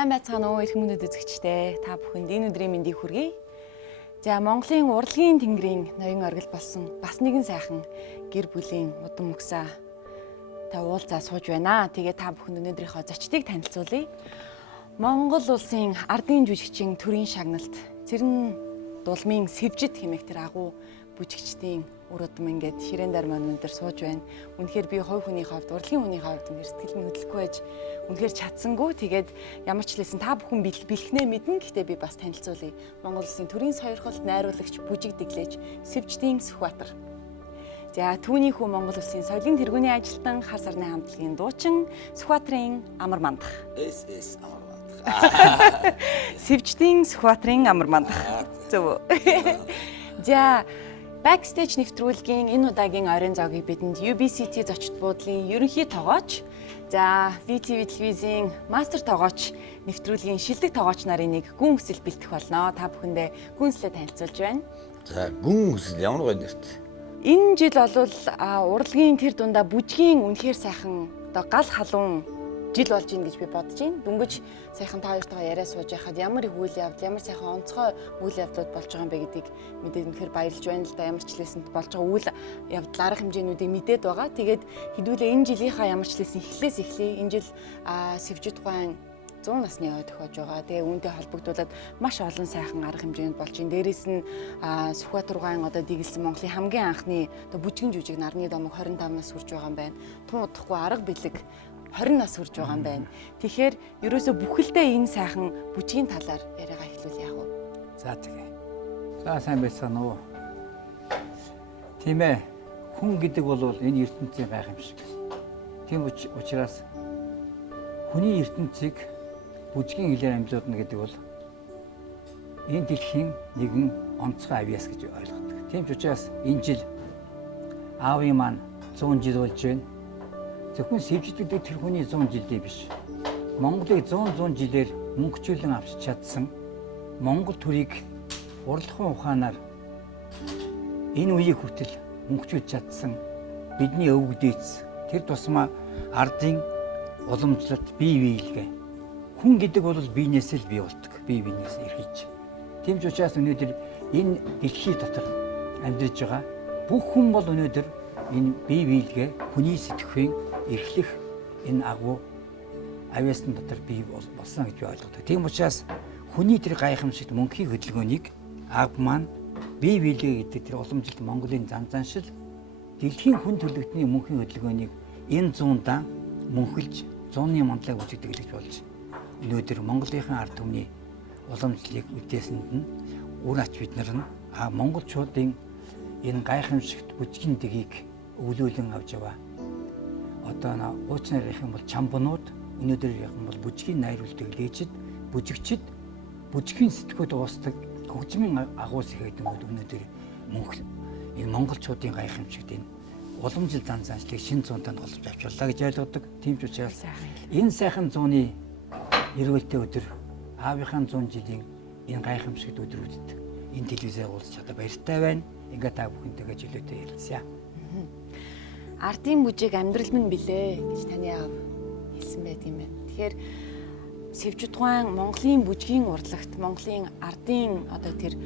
Сайн байцгаана уу эрх мөндөд үзэгчдээ. Та бүхэнд энэ өдрийн мэндийг хүргэе. За Монголын урлагийн тэнгэрийн ноён оргил болсон бас нэгэн сайхан гэр бүлийн удам мөксөө та уулзаа сууж байна. Тэгээ та бүхэнд өнөөдрийнхөө зочдыг танилцуулъя. Монгол улсын ардын жүжигчин төрийн шагналт Цэрэн дулмын Сэвжид хэмээх тэр агуу бүжигчдийн үр удам ингээд ширээн дээр маань өндөр сууж байна. Үнэхээр би хувь хүний хувьд, урлагийн хүний хувьд үнээр сэтгэл минь хөдлөхгүй байж үнэхээр чадсангүй. Тэгээд ямар ч хэлсэн та бүхэн бэлхнээ мэднэ. Гэхдээ би бас танилцуулъя. Монгол улсын төрийн сойрхолд найруулагч бүжиг дэглэж Сэвжидийн Сүхбаатар. За түүний хүү Монгол улсын соёлын тэргүүний ажилтан Хар сарны хамтлагийн дуучин Сүхбаатарын амар мандах. Амар мандах. Сэвжидийн Сүхбаатарын амар мандах. Зөв. За Backstage нэвтрүүлгийн энэ удаагийн оройн зоогийг бидэнд UBCT зочид буудлын ерөнхий тоогооч, за VTV телевизийн мастер тоогооч нэвтрүүлгийн шилдэг тоогооч нарын нэг гүн хүсэл бэлтэх болно. Та бүхэндээ гүн хүслээ танилцуулж байна. За гүн хүсэл ямар гоё нэрт. Энэ жил болвол урлагийн тэр дундаа бүжгийн үнэхээр сайхан одоо гал халуун жил болж ийн гэж би бодож байна. Дөнгөж сайхан та хоёртойгоо яриа сууж байхад ямар их үйл явдал, ямар сайхан онцгой үйл явдлууд болж байгаа юм бэ гэдгийг мэдээд үнэхээр баярлж байна л да. Ямар ч хэлсэн болж байгаа үйл явдал арга хэмжээнүүдийг мэдээд байгаа. Тэгээд хэдүүлээ энэ жилийнхаа ямар ч хэлсэн эхлээс эхлэе. Энэ жил Сэвжид гуайн 100 насны ой тохиож байгаа. Тэгээ үүнтэй холбогдуулаад маш олон сайхан арга хэмжээнд болж байна. Дээрээс нь Сүхбаатар гуайн одоо дийлсэн Монголын хамгийн анхны одоо бүжгэн жүжиг нарны домог 25 нас хүрч байгаа юм байна. Тун удахгүй арга бэлэг 20 нас хүрж байгаа юм байна. Тэгэхээр ерөөсө бүхэлдээ энэ сайхан бүжгийн талаар яриагаа эхлүүл яах вэ? За тэгээ. За сайн байцгаана уу. Тийм ээ. Хүн гэдэг бол энэ ертөнцийн гайхамшиг. Тийм учраас хүний ертөнцийг бүжгийн хэлээр амжилуулна гэдэг бол энэ дэлхийн нэгэн онцгой авьяас гэж ойлгодог. Тийм ч учраас энэ жил аавын маань 100 жил болж байна. Зөвхөн Сэвжид гэдэг тэр хүний 100 жилдээ биш. Монголыг 100 жилээр мөнгөчүүлэн авч чадсан Монгол төрийг урлагхан ухаанаар энэ үеийг хүртэл мөнгөчүүлж чадсан бидний өвөг дээдс тэр тусмаа ардын уламжлалт бие биелгээ. Хүн гэдэг бол биенээс л бий болдог. Бие биенээс эрхэж. Тийм ч учраас өнөөдөр энэ дэлхий дотор амьдарч байгаа бүх хүн бол өнөөдөр энэ бие биелгээ хүний сэтгэхүйн эрхлэх энэ агуу авьяасны дотор бий болсон гэж би ойлгодог. Тийм учраас хүний тэр гайхамшигт мөнхийн хөдөлгөөнийг аав маань бие биелгээ гэдэг тэр уламжлалт Монголын зан заншил дэлхийн хүн төрөлхтний мөнхийн хөдөлгөөнийг энэ зуундаа мөнхөлж зууны мандлайг үзэгдэг гэж болж өнөөдөр Монголынхаа ард түмний уламжлалыг үдээсэнд нь үр ач бид нар нь монголчуудын энэ гайхамшигт бүжгийн дэгийг өвлүүлэн авч яваа. Одоо уучнаар ярих юм бол чамбанууд, өнөөдөр ярих юм бол бүжгийн найруулдаг лээжид, бүжигчид, бүжгийн сэтгүүд уусдаг хөгжмийн агуус ихэднүүд өнөөдөр энэ монголчуудын гайхамшигт энэ уламжлал зан заншлыг шинэ зуунтанд олж авч байлаа гэж ойлгодог. Тийм ч учраас энэ сайхан зууны эрүүлтэй өдөр аавынхаа 100 жилийн энэ гайхамшигт өдрүүдэд энэ телевизээр уулзч чадаа баяртай байна. Ингээ та бүхэнтэйгээ жилүүтэй ярилцъя. Ардын бүжиг амьдрал минь билээ гэж таны аав хэлсэн байт юм байна. Тэгэхээр Сэвжид гуайн Монголын бүжгийн урлагт, Монголын ардын одоо тэр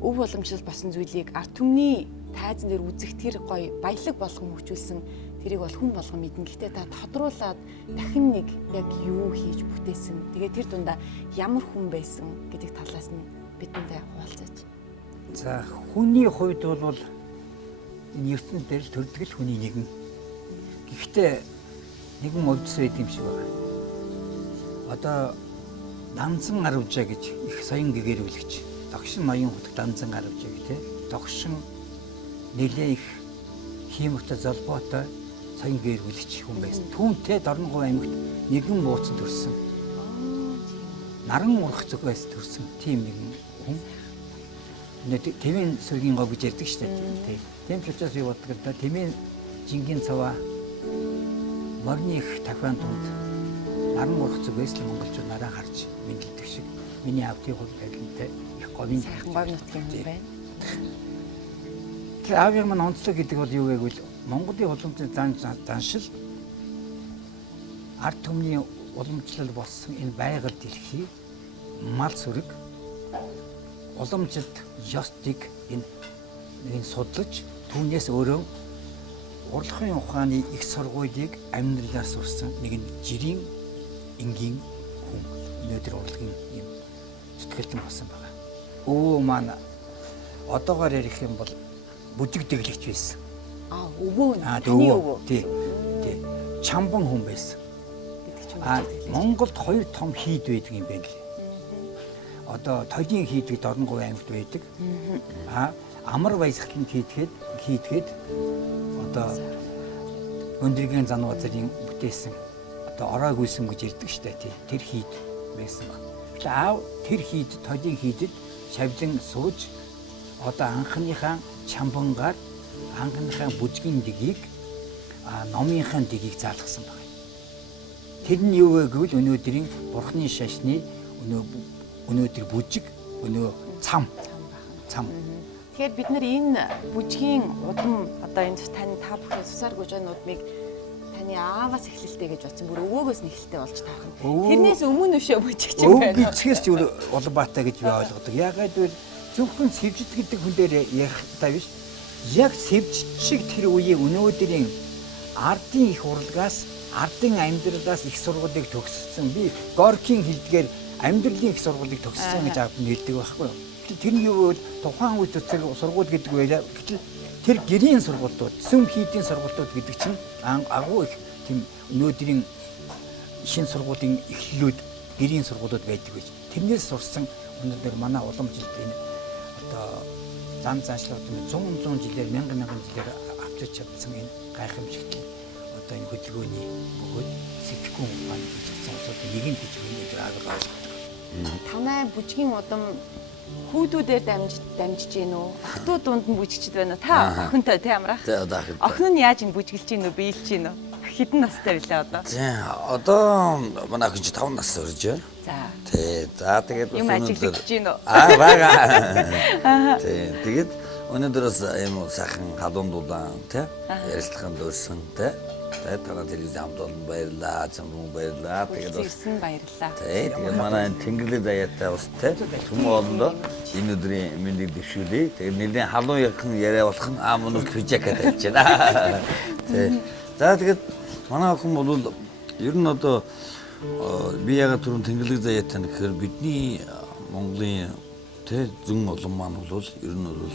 өв уламжлал болсон зүйлийг ард түмний тайзан дээр үзэх тэр гоё баялаг болгон хөгжүүлсэн тэрийг бол хүн болгон мэднэ. Гэхдээ та тодруулаад дахин нэг яг юу хийж бүтээсэн. Тэгээ тэр дундаа ямар хүн байсан гэдэг талаас нь бидэнтэй хуваалцаач. За хүний хувьд бол энэ ертөнцийн дээр төрдөг л хүний нэгэн. Гэхдээ нэгэн өвдөс байд юм шиг байна. Одоо Данзан Аравжаа гэж их соён гэгэрүүлэгч, Догшин ноён хотод Данзан Аравжаа гэх тийм. Догшин нэлээ их хиймэгтэй золбоотой соён гэгэрүүлэгч хүн байсан. Түүнтэй Дорногов аймагт нэгэн бууцад төрсөн. Наран урах зүгээс төрсөн тийм нэгэн хүн. Тэмийн сүргийн гов гэж ярьдаг шүү дээ. Тийм ч учраас би боддог л да. Тэмийн жингийн цаваа морины их тахиан тунд наран урах зүгээс л монголчууд нараа харж мэдлдэг шиг. Миний аавтын хувьд байлантай их говийн сайхан говь нутгийн хүн байна. Тэр аавын маань онцлог гэдэг бол юу гэвэл Монголын уламжлалт заншил ард түмний уламжлал болсон энэ байгаль дэлхий мал сүрэг уламжилт ёстыг энэ судлаж түүнээс өөрөө урлагийн ухааны их сургуулийг амьдралаар сурсан нэгэн жирийн энгийн хүн өнөөдөр урлагийн юм зүтгэлтэн болсон байна. Өвөө маань одоогоор ярих юм бол бүжиг дэглэгч байсан. Өвөө таны өвөө. Тий. Чамбан хүн байсан. Монголд 2 том хийд байдаг юм байна лээ. Одоо толийн хийдэг Дорноговь аймагт байдаг. Амар баясгалан хийдгээд одоо өндрийн зан газрын бүтээсэн одоо ороо гүйсэн гэж ярьдаг штэ тий. Тэр хийд байсан баг. Тэгэхээр аав тэр хийд толийн хийдэд шавлан сууж одоо анхныхаа чамбангаар анхныхаа бүжгийн дэгийг номынхаа дэгийг заалгасан байна. Тэр нь юу вэ гэвэл өнөөдрийн бурхны шашны өнөөдөр бүжиг цам. Тэгэхээр бид нар энэ бүжгийн удам одоо энэ таны та бүхэн сусаар гужаануудыг таны ааваас эхлэлтэй гэж бодсон. Бүр өвөөгөөс нь эхлэлтэй болж таарах нь. Тэрнээс өмнө өшөө бүжигч юм байна. Өвгөө бичгээс ч Улаанбaaтай гэж би ойлгодог. Яагаад гэвэл зөвхөн сэвжид гэдэг хүн дээр ярихтаа биш. Яг сэвжид шиг тэр үеийн өнөөдрийн ардын их урлагаас ардын амьдралаас их сургуулийг төгссөн. Би Горкийн хэлдгээр амьдралын их сургуулийг төгссөн гэж аваад хэлдэг байхгүй юу? Тэр нь юу вэ? Тухайн үед сургууль гэдэг байлаа. Гэтэл тэр гэрийн сургуулиуд, сүм хийдийн сургуулиуд гэдэг чинь агуу их тийм өнөөдрийн шинэ сургуулийн эхлэлүүд гэрийн сургуулиуд байдаг гэж. Тэрнээс сурсан өнөөдөр манай уламжилт энэ одоо зан заншлууд 100 жилээр 1000 жилээр авчирч чадсан энэ гайхамшигт одоо энэ хөдөлгөөний бөгөөд сэтгэхүйн ухааны гэж хэлсэн усууд нэг юм гэж өнөөдөр ойлгож байна. Танай бүжгийн удам хүүдүүдээр дамжиж гин үү? Охтууд дунд нь бүжигчд байна уу? Та охинтой тий амраа? Тий одоо ах. Охин нь яаж ин бүжиглж гин үү? Биелж гин үү? Хэдэн настай вэ одоо? Тий одоо манай охин чи 5 нас өрж байна. За. Тий. За тэгээд юм ажиглаж гин үү? Бага. Тий. Тэгээд өнөөдөр бас юм сайхан халуун дулаан тий ярилцлаганд өрсөн тий. Тэгээд танаа телевиз хамт баярлаа, зам баярлаа. Тэгээд бас баярлаа. Тэгээд манай Тэнгэрлэг заяатай бас тий түм олондоо энэ өдрийн мэндийг дэвшүүлээ. Тэгээд нэлийн халуун яхан яриа болох нь мөнөс пижака тавьж байна. Тий. За тэгээд манай охин бол ер нь одоо би ягаад түрүүн Тэнгэрлэг заяатай гэхээр бидний Монголын тий зүүн олон маань бол ер нь бол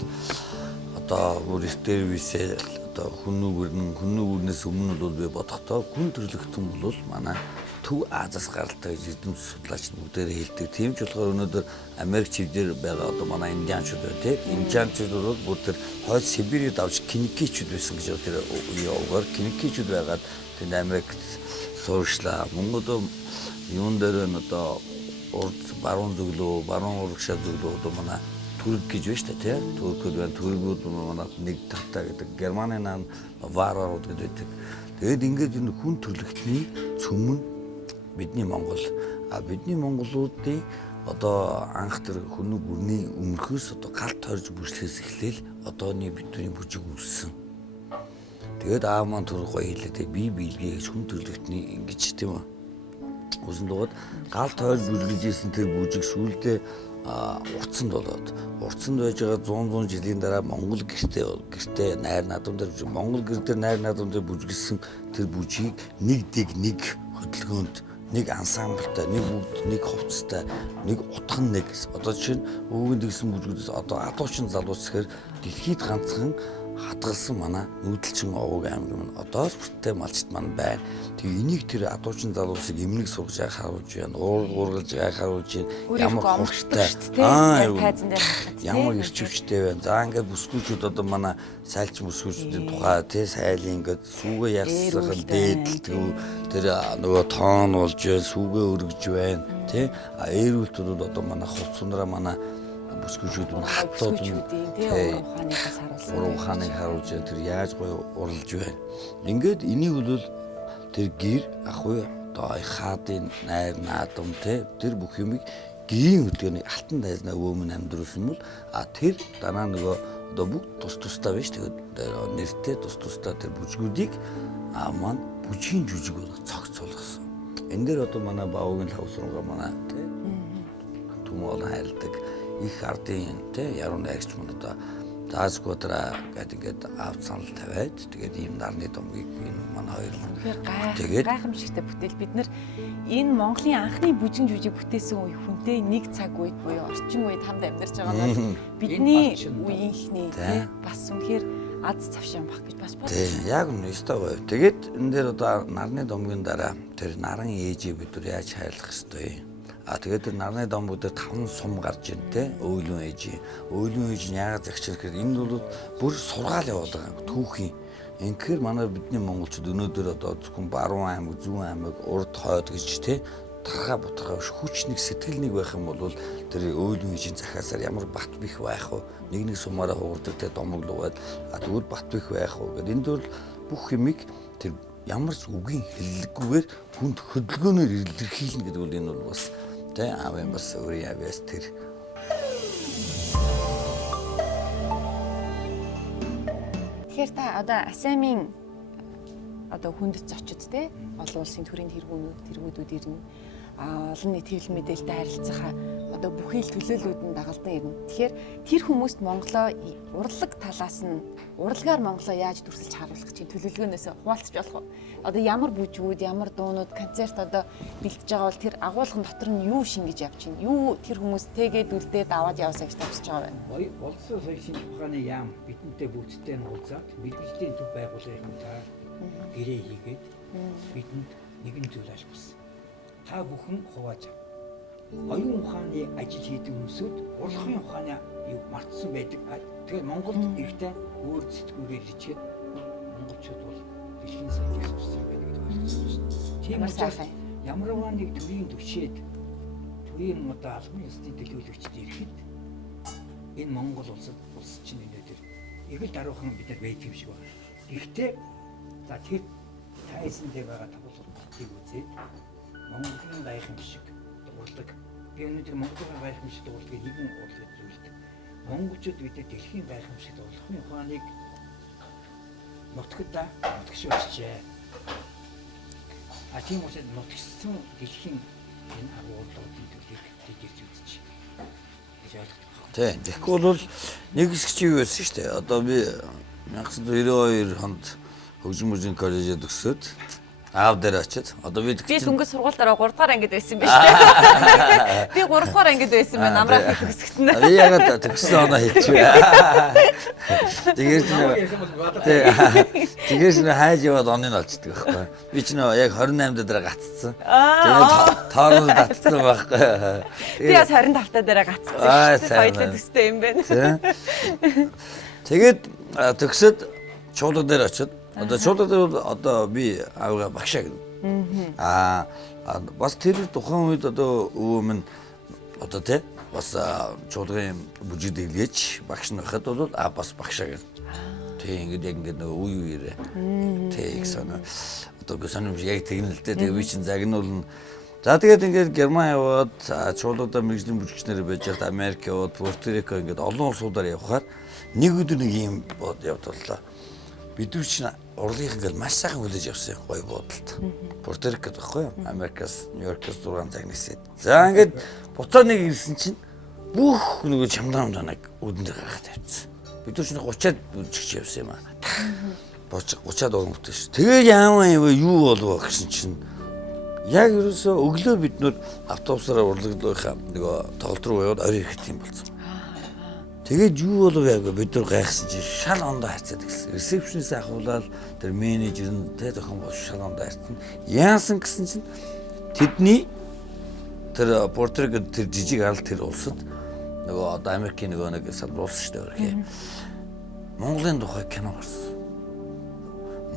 одоо бүр сервисээ одоо хүннүүгүрнээс өмнө бол би бодохдоо хүн төрлөختөн бол манай Төв Азиас гаралтай гэж эзэм судлаач бүгдээрээ хэлдэг. Тийм ч болохоор өнөөдөр Америк чивдэр байгаа одоо манай индианчууд байна тийм. Индианчууд бол бүр тэр хойд Сибирийг давж киникичүүд байсан гэж тэр үеөөр киникичүүд байгаад тэнд Америкт суурьшлаа. Монгол юун дээр нь одоо урд баруун зөвлөө, баруун урагшаа зөвлөө одоо манай Түрк гэж байна шүү дээ тийм. Түркүүд байна. Түркүүд манай нэг татаа гэдэг Германы наан варварууд гэдэг. Тэгээд ингээд энэ хүн төрлөختний цөмөн бидний Монгол бидний монголуудын одоо анх тэр хүннүү бүрний өмнөхөөс одоо галт тойрж бүрслээс эхлээл одооний бидний бүжиг үүссэн. Тэгээд аав маань түр гоё хэлээ би биелгээ гэж хүн төрлөختний ингэж тийм үү. Үсэн дугад галт тойрж бүжиглэж исэн тэр бүжиг сүүлдээ урцсанд болоод урцсанд байж байгаа 100 жилийн дараа Монгол гэртээ найр наадам дээр Монгол гэр дээр найр наадам дээр бүжиглсэн тэр бүжгийг нэг дэг нэг хөдөлгөөнд нэг ансамблтай нэг бүгд нэг хувцастай нэг утхан нэг одоо жишээ нь өвгөнд гэсэн бүжгүүдээс одоо адуучин залуус гэхээр дэлхийд ганцхан хадгалсан манай нүүдэлчин овог аймаг нь одоо бүртээ малчт маань байна. Тэгээ энийг тэр адуучин залуусыг эмнэг сургаж байгааг харуулж байна. Уургалж байгааг харуулж байна. Ямар хурцтай тайзан дээр ямар ирчвчтэй байна. За ингээд бүсгүүчүүд одоо манай сайлчин бүсгүүчдийн тухай тий сайлын ингээд сүгэ ягсгал дээдэлдэг тэр нөгөө тоон болж байна. Сүгэ өргөж байна. Тий ээрүүлтүүд одоо манай хувцсунараа манай бүсгүүчүүд нь хатууд тий ухааныг харуулж тэр яаж гоё уралж байна. Ингээд энийг бол тэр гэр ахгүй одоо хаадын найр наадам тэр бүх юмыг гэрийн хөдөлгөөний алтан дайзнаа өвөө минь амьдруулсан бол тэр данаа нөгөө одоо бүгд тус тустай байж тэгээд нэртэй тус тустай тэр бүжгүүдийг маань бүжгийн жүжиг болгож цогц болгосон. энэ дээр одоо манай Баогийн лавсрууга манай тий түмэл хайрладаг их ардын тий яруу найрагч мөн одоо заасгуудаа гэдэг авт санал тавиад тэгээд ийм нарны домгийг энэ манай хоёр маань тэгээд гайхамшигтай бүтээл бид нар энэ Монголын анхны бүжиг жүжиг бүтээсэн үе хүнтэй нэг цаг үед буюу орчин үед хамт амьдарч байгаа бол бидний үеийнхний тий бас үнэхээр аз завшаан баг гэж бас бодож байна. Тий, яг үнэ өстой гоё. Тэгээд энэ дээр одоо нарны домгийн дараа тэр наран ээжийг бид нар яаж хайлах ёстой юм? Тэгээд тэр нарны домбууд дээр 5 сум гарч ийн те өөлөн ээж. Өөлөн ээж нь яагаад загчирхээр энэ бол бүр сургаал явуулж байгаа түүхийн. Инхээр манай бидний монголчууд өнөөдөр одоо зөвхөн баруун аймаг, зүүн аймаг, урд хойд гэж те тархаа бутархаа хүч нэг сэтгэл нэг байх юм бол тэр өөлөн ээжийн захаасаар ямар бат бих байх вэ? Нэг сумаараа хуурдаг те домоглуугаад тэгвэл бат бих байх вэ гэдэг. Энд бол бүх юмыг тэр ямар ч үгийн хэллэггүйгээр хүнд хөдөлгөөнөөр илэрхийлнэ гэдэг бол энэ бол бас тэ авын бас өөрийн авьяас тэр. Тэгэхээр та одоо Асамын одоо хүндэт зочид те олон улсын төрийн тэргүүдүүд ирнэ. Олон нийт хэвлэл мэдээлэлтэй харилцах одоо бүхий л төлөөллүүд нь дагалдан ирнэ. Тэгэхээр тэр хүмүүст Монголоо урлаг талаас нь урлагаар Монголоо яаж дүрсэлж харуулах чинь төлөвлөгөөнөөс хуваалцж болох уу? Одоо ямар бүжгүүд, ямар дуунууд, концерт одоо бэлтэж байгаа бол тэр агуулгын дотор нь юу шингэж явж чинь? Юу тэр хүмүүс тэгээд үлдээд аваад яваасаа гэж товсож байгаа вэ? Болцсон сая шинж ухааны яам бидэнтэй бүгдтэй нь уулзаад мэрэгжлийн төв байгууллагын цаар гэрээ хийгээд бидэнд нэгэн зүйл албасан. Та бүхэн хувааж ав. Оюун ухааны ажил хийдэг хүмүүсүүд урлагийн ухааны юу мартсан байдаг. Тэгэхээр Монголд ихтэй өөр сэтгүүрээр хичээд монголчууд бол дэлхийн сайдаас ирсэн байдаг гэдэг ойлгосон шүү дээ. Тийм учраас ямар нэг төрийн төвшөөд төрийн одоо албан ёсны төлөөлөгчд ирэхэд энэ Монгол улс чинь өнөөдөр их л даруухан бид нар байж юм шиг байна. Гэхдээ за тэр тайсан дээр байгаа тагуулгыг үзээд Монголын гайхамшиг дурлаг би өнөөдөр Монголын гайхамшиг дурлагыг нэгэн урлагт зүйлдэг. Монголчууд бид дэлхийн гайхамшиг дурлагын ухааныг нутгад нутгшуулжээ. Тийм учраас нутгсан дэлхийн энэ агуулгын төлөвийг дэгэрч үзчих. гэж ойлгох. Тийм. Тэгэхгүй бол нэг хэсэг чи юу байсан шүү дээ. Одоо би 1992 онд хөгжим коллежид төгсөөд аав дээр очиод одоо би дөнгөж сургуульдаа 3 дахь ангид байсан биз дээ. Би 3 дахь ангид байсан байна. Амраа төгсгөт нь. Би ягаад төгссөн оноо хэлчихвээ. Тэгээс нэ хайж яваад оныг олцдог байхгүй. Би ч нөө яг 28 дээр гаццсан. Тэгээд тоорол татсан байхгүй. Би бас 25 дээр гаццсан. Баялаг төстэй юм байна. Тэгээд төгсөд чуулга дээр очиод одоо чуулга дээр одоо би аавга багшаа гэнэ. Бас тэр тухайн үед одоо өвөө минь одоо тий бас чуулгын бүжиг дэглэж багш нь байхад бол бас багшаа гэнэ. Тий ингээд яг ингээд нөгөө үе үеэрээ тий их санаа одоо гүсэным яг тэгнэлтэй тэгээ би чинь загнуулна. За тэгээд ингээд Герман яваад чуулгада мэргэжлийн бүжигчнэр байж хад Америк яваад Пуэрто-Рико ингээд олон улсуудаар явхаар нэг өдөр нэг юм бод явдлаа. Бид нар чинь урлагийнх ингээд маш сайхан хүлээж авсан гоё бодолт. Пуэрто-Рикод байхгүй юу? Америкаас, Нью-Йоркоос 6 цаг нисээд. За ингээд буцаа нэг ирсэн чинь бүх нөгөө чамдаамданаг үдэндээ гаргах тавьчихсан. Бид нар чинь 30-аад бүжигч явсан юм аа. 30-аад уран бүтээш. Тэгээ яамаа юу болов гэсэн чинь яг ерөөсөө өглөө бид нар автобусаараа урлагдлынхаа нөгөө тоглолт руу яваад орой ирэхэд юм болсон. Тэгээд юу болов яг бид нар гайхсан чинь шал ондоо харцаад гисэн. Ресепшнээс ахуулаад тэр менежер нь тэ зохион бол шал ондоо харцсан. Яасан гэсэн чинь тэдний тэр Пуэрто-Рикод тэр жижиг арал тэр улсад нөгөө одоо Америкийн нөгөө нэг салбар улс шүү дээ. Монголын тухай кино гарсан.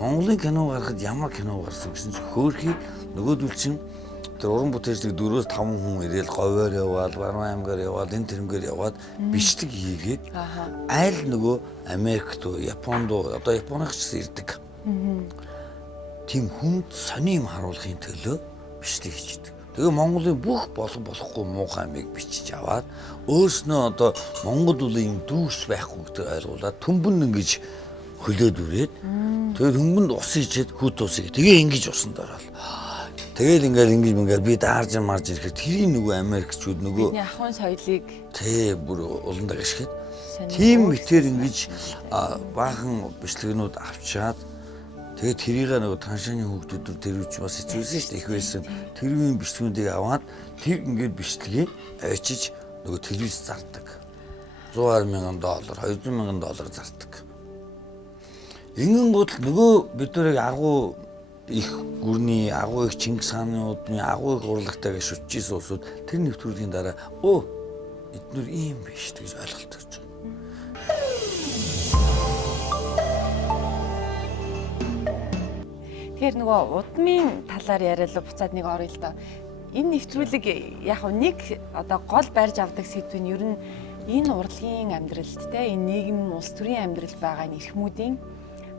Монголын кино гарахад ямар кино гарсан гэсэн чинь хөөхий нөгөөдөл чинь тэр уран бүтээлчдэг 4-5 хүн ирээл говьор яваад, баруун аймгаар яваад, энэ тэрнгээр яваад бичлэг хийгээд айл нөгөө Америкт уу, Японд уу, одоо Японоос ч ирдэг. Тийм хүнд сони юм харуулахын төлөө бичлэг хийдэг. Тэгээ Монголын бүх болохгүй муухай амийг бичиж аваад өөрснөө одоо Монгол улсын юм дүүс байхгүй гэдэг ойлгуулад төмбөн ингэж хөлөөд үрээд тэгээд хөнгөнд ус ичээд хүүт усыг тэгээ ингэж усанд ороод Тэгэл ингээд би даарж марж ирэхэд тэрийн нөгөө Америкчүүд нөгөө Бидний ахуйн соёлыг бүр улан дагшгээд сонирхол. тийм мэтэр ингэж баахан бичлэгнүүд авчаад тэгээд тэрийг нөгөө таншааны хүүхдүүд тэр үуч бас хэцүүсэн шүү дээ их байсан. Тэрийн бичлэгүүдийг аваад тэр ингээд бичлэгийг авчиж нөгөө телевиз зардаг. $120,000, $200,000 зардаг. Ингэнгүүт нөгөө бид нарыг агуу их гүрний агуу их Чингис хааны удмын агуу их урлагтай гэж шүтчихсэн улсууд тэр нэвтрүүлгийн дараа эднэр ийм биш гэж ойлголт өгч байгаа. Тэгэхээр нөгөө удмын талаар яриад буцаад нэг орё л доо. Энэ нэвтрүүлэг яг нэг одоо гол барьж авдаг сэдв нь ер нь энэ урлагийн амьдралд те энэ нийгэм улс төрийн амьдралд байгаа энэ эрхмүүдийн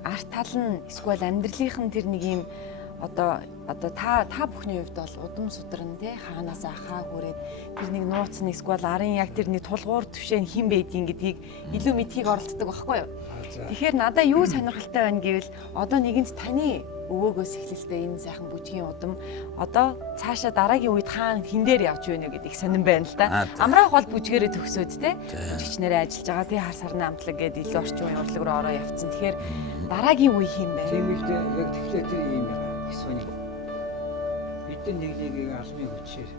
арт тал нь эсвэл амьдралынх нь тэр нэг юм одоо та бүхний хувьд бол удам судран те хаанаас хаа хүрээд тэр нэг нууц нь эсвэл арын яг тэр нэг тулгуур төвшөө хэн байдгийг гэдгийг илүү мэдхийг оролддог байхгүй юу? Тэгэхээр надаа юу сонирхолтой байна гэвэл одоо нэгэнд таны өвөөгөөс эхлэлтэй энэ сайхан бүжгийн удам одоо цаашаа дараагийн үед хаана хин дээр явж байна гэдэг сонирн байна л да. Амраах бол бүжгээрээ төгсөөд те бүжигчнэрээ ажиллаж байгаа тий хар сарны амтлаг гэдэг илүү орчин үеийн урлаг руу ороо явцсан. Тэгэхээр дараагийн үе хин бэ? Тийм л дээ. Яг тэгэхээр тэр юм их сони. Бидний нэглийг албаны хүчээр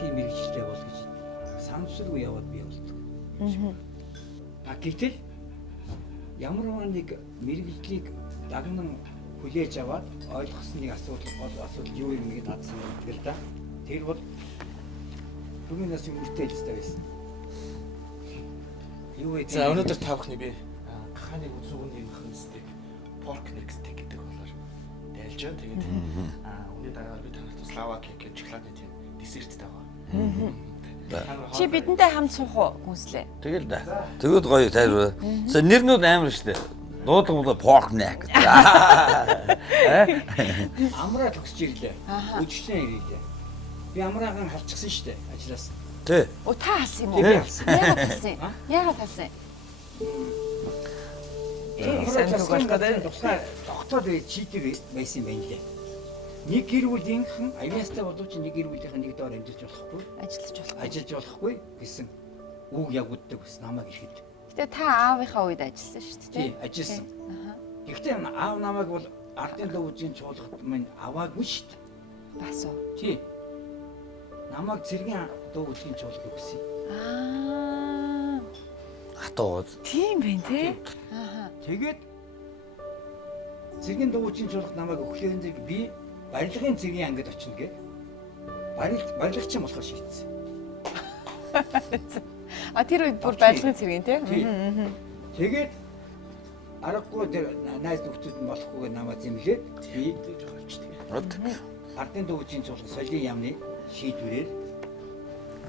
тийм мэрэгчлээ бол гэж санамсаргүй яваад би болдог. Гэтэл ямар нэг мэрэгжлийг дагнан хүлээж аваад ойлгосон нэг асуудал юу юм гээд хадсан гэдэг л да. Тэр бол бүгд нас юм бүтээлстэй байсан. Юу вэ? За өнөөдөр та бүхний би ханыг үзүүний хөнстэй Pork Next гэдэг болоор дайлж байна. Тэгээд үүний дараа би танарт Словакия гэж шоколадны тийм десерттэй байгаа. Чи бидэнтэй хамт суух уу хүнслээ? Тэгэл да. Тэгвэл гоё тайлбар. За нэрнүүд амар штэ. Дуудлага Pork Neck. Амраа төгсөж ирлээ. Үжигчнээ ирлээ. Би амраагаа халчихсан шүү дээ ажлаас. Тэ. Та халсан юм уу? Би халсан. Яагаад халсан? Яагаад халсан? Сайн дуусгаад тусгай доктор читер байсан юм байна лээ. Нэг гэр бүлийнхэн аймаастай боловч нэг гэр бүлийнхэн нэг доор амьдарч болохгүй. Ажиллаж болохгүй гэсэн үг ягууддаг бас намайг ирэхэд. Гэтэ та аавынхаа үед ажилласан шүү дээ. Тийм, ажилласан. Гэхдээ аав намайг бол ардын лөвжийн чуулгад минь аваагүй шүү дээ. Бас уу. Тийм. Намайг цэргийн лөвжийн чуулгад өгсөн. Хатууд. Тийм байна те. Тэгээд цэргийн лөвжийн чуулгад намайг өглөөний зэрэг би барилгын цэргийн ангид очино гэж. Барилгач юм болохоор шийдсэн. Тэр үед бүр барилгын цэргийн те. Тэгээд аргагүй тэр найз нөхдөд нь болохгүйгээ намайг зэмлээд би ардын лөвжийн чуулгад соёлын яамны шийдвэрээр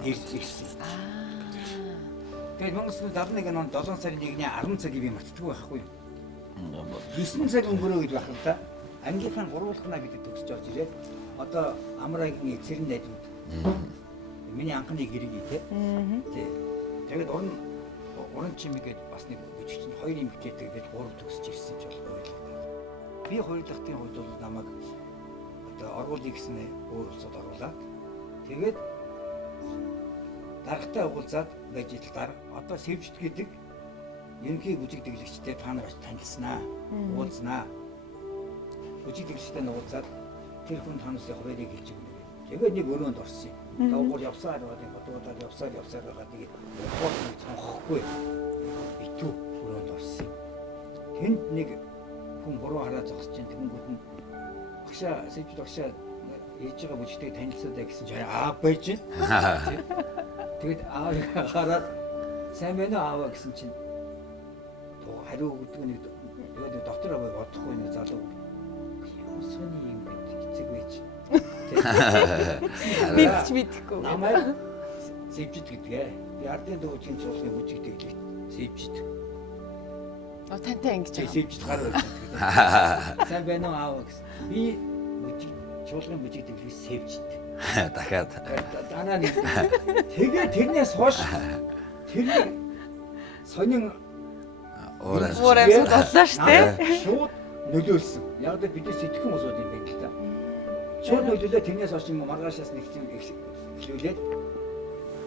ирсэн. Тэгээд 1971 онд 7 сарын 1-ний 10 цагийг би мартдаггүй байхгүй юу? 9 цаг өнгөрөө гэж байх л да. Ангийнхаа гурвуулхнаа гэдэг төгсөж орж ирээд одоо амраагийн цэрэн найдвар. Миний анхны гэрэг тий. Тэгээд уран чимээгээд бас нэг бүжигч нь хоёр эмэгтэйтэй гээд гурав төгсөж ирсэн ч болов уу. Би хоёр дахтын хувьд бол намайг одоо оргуулъя гэсэн өөр улсад оруулаад тэгээд даргатай уулзаад байж итал одоо сэвжт гэдэг ерөнхий бүжиг дэглэгчтэй та нар танилцсанаа, уулзнаа. Бүжиг дэглэгчтэй уулзаад тэр хүн танаас хуваарийг хэлж өгнө. Тэгээд нэг өрөөнд орсон юм. Дагуур явсаар байгаа юм, бодуулаад явсаар байгаа. Тэгээд бодлоо цонхохгүй. Битүү өрөөнд орсон. Тэнд нэг хүн буруу хараа зогсож чинь тэгэнгүүт нь багшаа сэвжт багшаа ээж байгаа бүжигтэй танилцуулаа гэсэн чинь байж байна. Тэгээд аав хараад сайн байна уу аава гэсэн чинь хариу өгдөг нэг тэгээд доктор аваа бодохгүй нэг залуу сони юм хэцэг байж. Мэдхгүй. Намайг сэвжид гэдгээ. Би ардын лөвжийн чуулганы бүжиг дэглэж сэвжид. Тантай ингэж байгаа. Сэвжид гар барьж. Сайн байна уу аава гэсэн. Би бүжиг чуулганы бүжиг дэглэж сэвжид. Дахиад. Данаа нэг. Тэгээ тэрнээс хойш тэр сонин Өөр амьд боллоо шүү дээ. Шууд нөлөөлсөн. Яг л бидний сэтгэх хүмүүс бол юм байна л да. Шууд нөлөөлөө тэрнээс хойш юм маргаашаас нэг тийм эхлүүлээд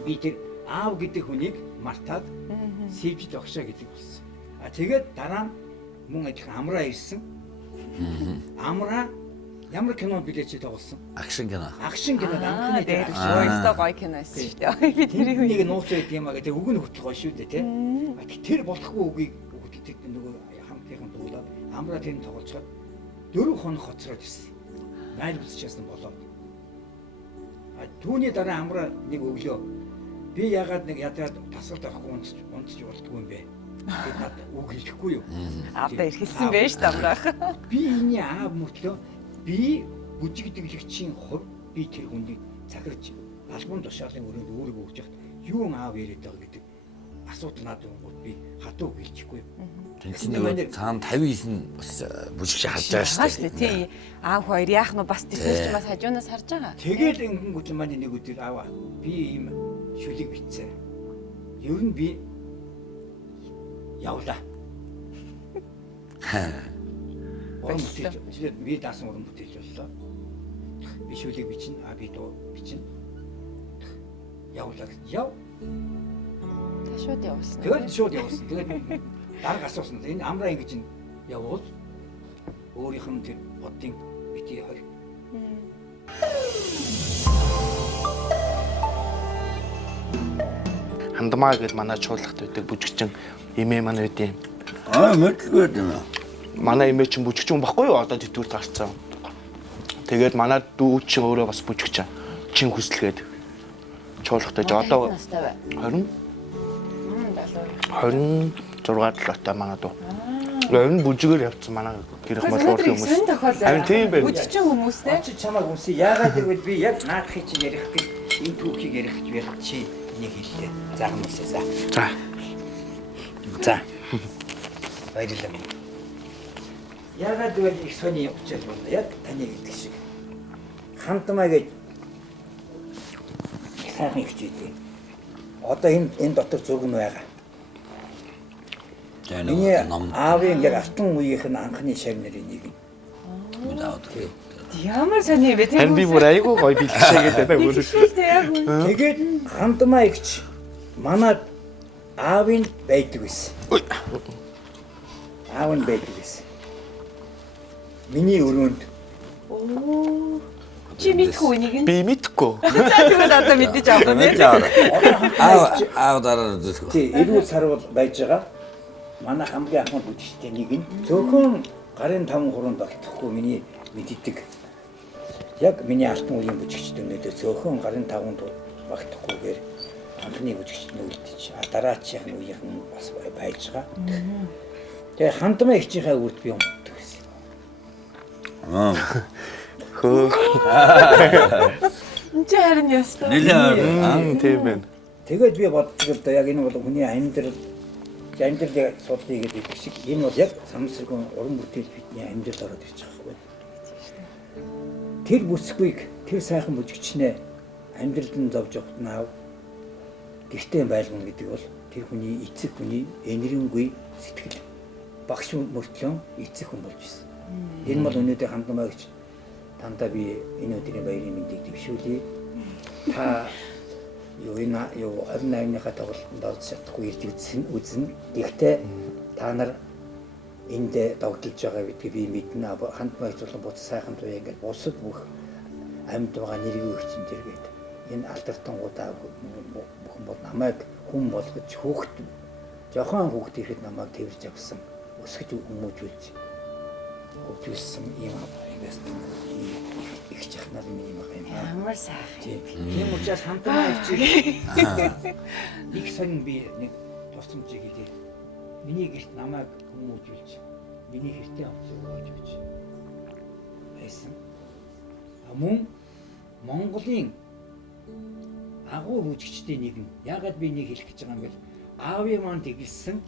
би тэр аав гэдэг хүнийг мартаад сэвжид огшоо гэдэг болсон. Тэгээд дараа нь мөн адилхан амраа ирсэн. Амраа ямар кинонд билээч тоглосон? Акшн кино. Акшн кинод анхны дээр Ойстой гоё кино байсан шүү дээ. Би тэрийг нэг нууц байд юм а гэдэг үг нь хөтлөх гоё шүү дээ тий. Тэр болохгүй үгийг хөтөлдөг нөгөө хамтынхан дуулаад амраа тэр тоглолцоход 4 хоног хоцроод ирсэн. Найл бүсчээсэн болоод. Түүний дараа амраа нэг өглөө би ягаад нэг ядраад тасгалд авахгүй унтж болдгүй юм бэ? Тэгээд надад үг хэлэхгүй юу? аавда ирхэлсэн байж тамраах. Би энэ аав мөртлөө би бүжигдэглэгчийн хувь би тэр хүнийг захирч албан тушаалын өрөөнд өөрийгөө өгч яхад юу аав яриад байгаа гэдэг асуудал надад өгөөд би хатуу хэлчихгүй. Тэнцэн цаана 59 бас бүжигч харж байгаа шүү дээ. Тий. Аав хоёр яах нь бас тэтгэвч бас хажуунаас харж байгаа. Тэгэл ингэнгүүт маань нэг өдөр аваа би ийм шүлэг битсэн. Ер нь би явлаа. Уран бүтээлч би даасан уран бүтээлч боллоо. Би шүлэг бичнэ, би дуу бичнэ. Явлаа. Яв. Шууд явуулсан. Тэгээд шууд явуулсан. Тэгээд дарга асуусан. Энэ амраа ингэж явуул өөрийнх нь тэр бодын бити хоёр. Хандмаа гэдээ манай чуулгад байдаг бүжигчин эмээ маань байд юм. Мэдгүй юм аа. Манай эмээ чинь бүжигчин баггүй юу? Одоо тэтгэврт гарцсан. Тэгээд манай дүү чинь өөрөө бас бүжигчин. Чин хүслгээд чуулгатай ж одоо 20 26-7 манай дүү. Энэ бүжигээр явцсан манай гэрх мал уурын хүмүүс. Харин тийм байх. Бүжигчин хүмүүстэй. Чи чамайг үнсээ яагаад гэвэл би яг наадахыг чи ярих гэж энэ түүхийг ярих гэж би чи нэг хэллээ. Заахан үсээ за. За. Баярлалаа. Яагаад гэвэл их сони явуулж байна. Яг таны гэдэг шиг. Хандмаа гэж сайхан хичээдэг. Одоо энэ дотор зураг нь байгаа. Миний аавын яг алтан үеийнх нь анхны шав нарын нэг юм. Ямар сони бэ? Харин би бүр айгүй гоё бэлтшээгээд байна бүр. Тэгээд хандмаа ихч манай аавын байдаг байсан. Аав нь байдаг байсан. Миний өрөөнд. Чи мэдгүй нэг нь. Би мэдгүй. Тэгвэл одоо мэдээж авах юм. Аав дараа үзэх. Тий, эрүүл сар бол байж байгаа. Манай хамгийн анхны бүжигчтэй нэг нь зөвхөн гарын 5 хуруунд багтахгүй миний мэддэг. Яг миний алтан үеийн бүжигчтэй өнөөдөр зөвхөн гарын 5-нд багтахгүйгээр анхны бүжигчд нь үлдчих. Дараачихын үеийнхэн бас байж байгаа. Тэгээ хандмаа ихчийнхээ үрд би өмддөг гэсэн. Хөө. Энд харин ястаа. Тийм байна. Тэгээд би боддог л яг энэ бол хүний амьдралыг судлыг гэдэг шиг энэ бол яг самсрын уран бүтээл бидний амьдралд ороод ирж байгаа юм. Тэр бүсгүйг тэр сайхан бүжигчнээ амьдралд нь зовж явахт нь аав гэртээ байлгана гэдэг бол тэр хүний эцэг хүний энэрэнгүй сэтгэл багш мөртлөө эцэг хүн болж ирсэн. Энэ бол өнөөдөр хандмаа гэж тандаа би энэ өдрийн баярын мэндийг дэвшүүлье. Та юу 28-ныхаа тоглолтод орж чадахгүй ирж үзнэ. Гэхдээ та нар энд догдолж байгаа гэдгийг би мэднэ. Хандмаа гэж болон буц сайхан туяа ингээд бусад бүх амьд байгаа нэргүй хүчин зэрэгэд энэ алдартангуудаа бүхэн бол намайг хүн болгож хөөхт жохон хөөхт ихэд намайг тэрж авсан өсгөж хүмүүжүүлж өгдөөсөн юм их чахнаар миний юм. Ямар сайхан. Тийм учраас хандмаа их их сонин би нэг тусламжийг хийлээ. Миний гэрт намайг хүмүүжүүлж миний хэртэй авч өгөөж байсан. Мөн Монголын агуу бүжигчдийн нэг нь яагаад би нэг хэлэх гэж байгаа юм бэ? Аавын маань тэгэлсэн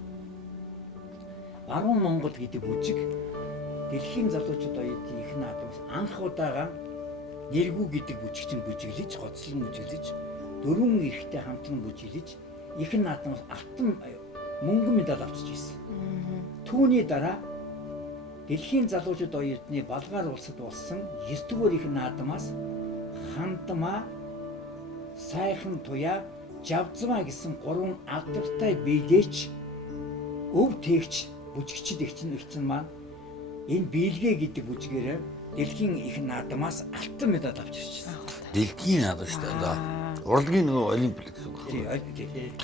Баруун Монгол гэдэг бүжиг дэлхийн залуучууд оюутны их наадмаас анх удаага Нэргүү гэдэг бүжигчин бүжиглэж, гоцлон бүжиглэж, 4 эрэгтэй хамтран бүжиглэж, их наадмаас алтан мөнгөн медаль авчиж ирсэн. Түүний дараа Дэлхийн залуучууд оюутны Балгаар улсад болсон 9-р их наадмаас хандмаа сайхан туяа жавзмаа гэсэн 3 алдартай биелэгч өв тээгч бүжигчд ихчин маань энэ биелгээ гэдэг бүжгээрээ дэлхийн их наадмаас алтан медаль авчирчихсан. Дэлхийн наадам шүү дээ. Урлагийн нөгөө олимпик гэсэн үг.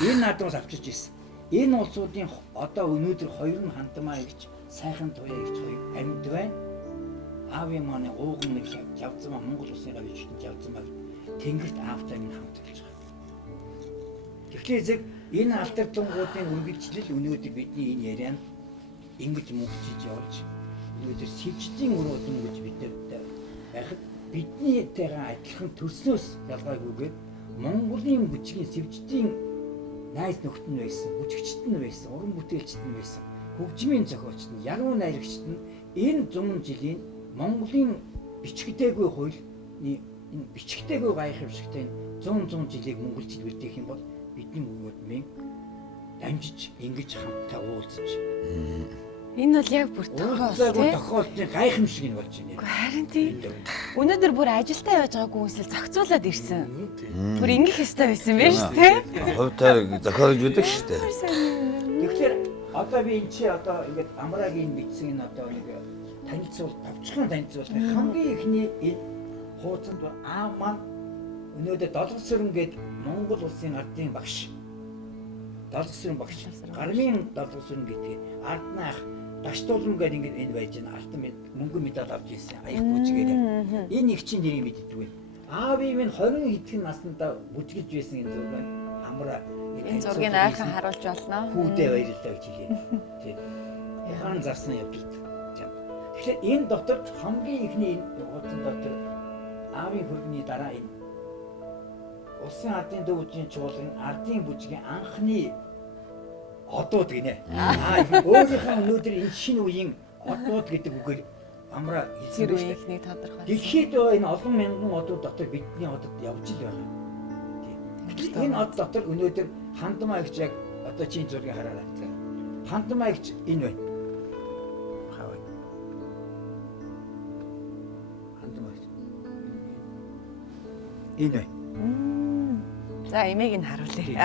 Энэ наадмаас авчирч ирсэн. Энэ улсуудын одоо өнөөдөр хоёр нь хандмаа гэж сайхан туяа гэж хоёр амьд байна. Аавын маань ууган нэг жавзмаа Монгол улсын гавьчтан жавзмаа тэнгэрт аавтай минь хамт болж байгаа. Тэгэхээр зэрэг энэ алдартангуудын үргэлжлэл өнөөдөр бидний энэ ярианд ингэж мөнгөчж явж өнөөдөр сэжтийн өрөөдөн гэж бидэд байхад биднийтэйгээ адилхан төрснөөс ялгаагүйгээр Монголын бүжгийн сэвжтийн найз нөхд нь байсан, бүжигчд нь байсан, уран бүтээлчд нь байсан, хөгжмийн зохиолчд нь, яруу найрагчд нь энэ 100 жилийн Монголын бичгдээгүй хуульны энэ бичгдээгүй гайхамшигтай 100 жилийг монголчууд үлдээх юм бол бидний өгөөд минь дамжиж ингэж хамтдаа уулзаж. Энэ бол яг бүр тохиолдлын гайхамшиг нь болж байна. Харин тийм. Өнөөдөр бүр ажилдаа байж байгаагүй хүнсэл зохицуулаад ирсэн. Бүр ингэх ёстой байсан юм байна шүү дээ. Хувьтаар зохиолж байдаг шүү дээ. Тэгэхээр одоо би энэ чи одоо ингээд амраагийн бичсэн энэ одоо нэг товчхон танилцуулах хамгийн ихний энэ хуудсанд аав маань өнөөдөр Долгосүрэн гээд Монгол улсын ардын багш. Долгосүрэн багш. Гармын Долгосүрэн гэдгийг арднаах Даштуулан гэдэг ингээд энэ байж байна. Алтан мөнгөн медаль авч ирсэн. Аяг бүжгээр. Энэ их чинь нэрийг мэддэг вэ? Аавын минь 20 хэдхэн наснда бүжгэлж байсан энэ зураг амраа. Энэ зургийг ойрхон харуулж болно. Хүүдээ баярлалаа гэж хэлээ. Тийм. Хаан зарсан явдал. Тэгэхээр энэ дотор хамгийн ихний энэ хуудсан дотор аавын хөргөний дараа энэ улсын ардын дөвжийн чуулган ардын бүжгийн анхны одууд гинэ. Өөрийнхөө өнөөдөр энэ шинэ үеийн одууд гэдэг үгээр амраа хэлсэн байна шүү дээ. Тодорхой. Дэлхийд энэ олон мянган одууд дотор бидний одод явж ил байгаа. Тийм. Энэ од дотор өнөөдөр хандмаа гэж яг одоо чинь зургийг хараарай. Хандмаа гэж энэ байна. Хаваа. Хандмаа гэж. Энэ байна. За эмээг нь харуулъя.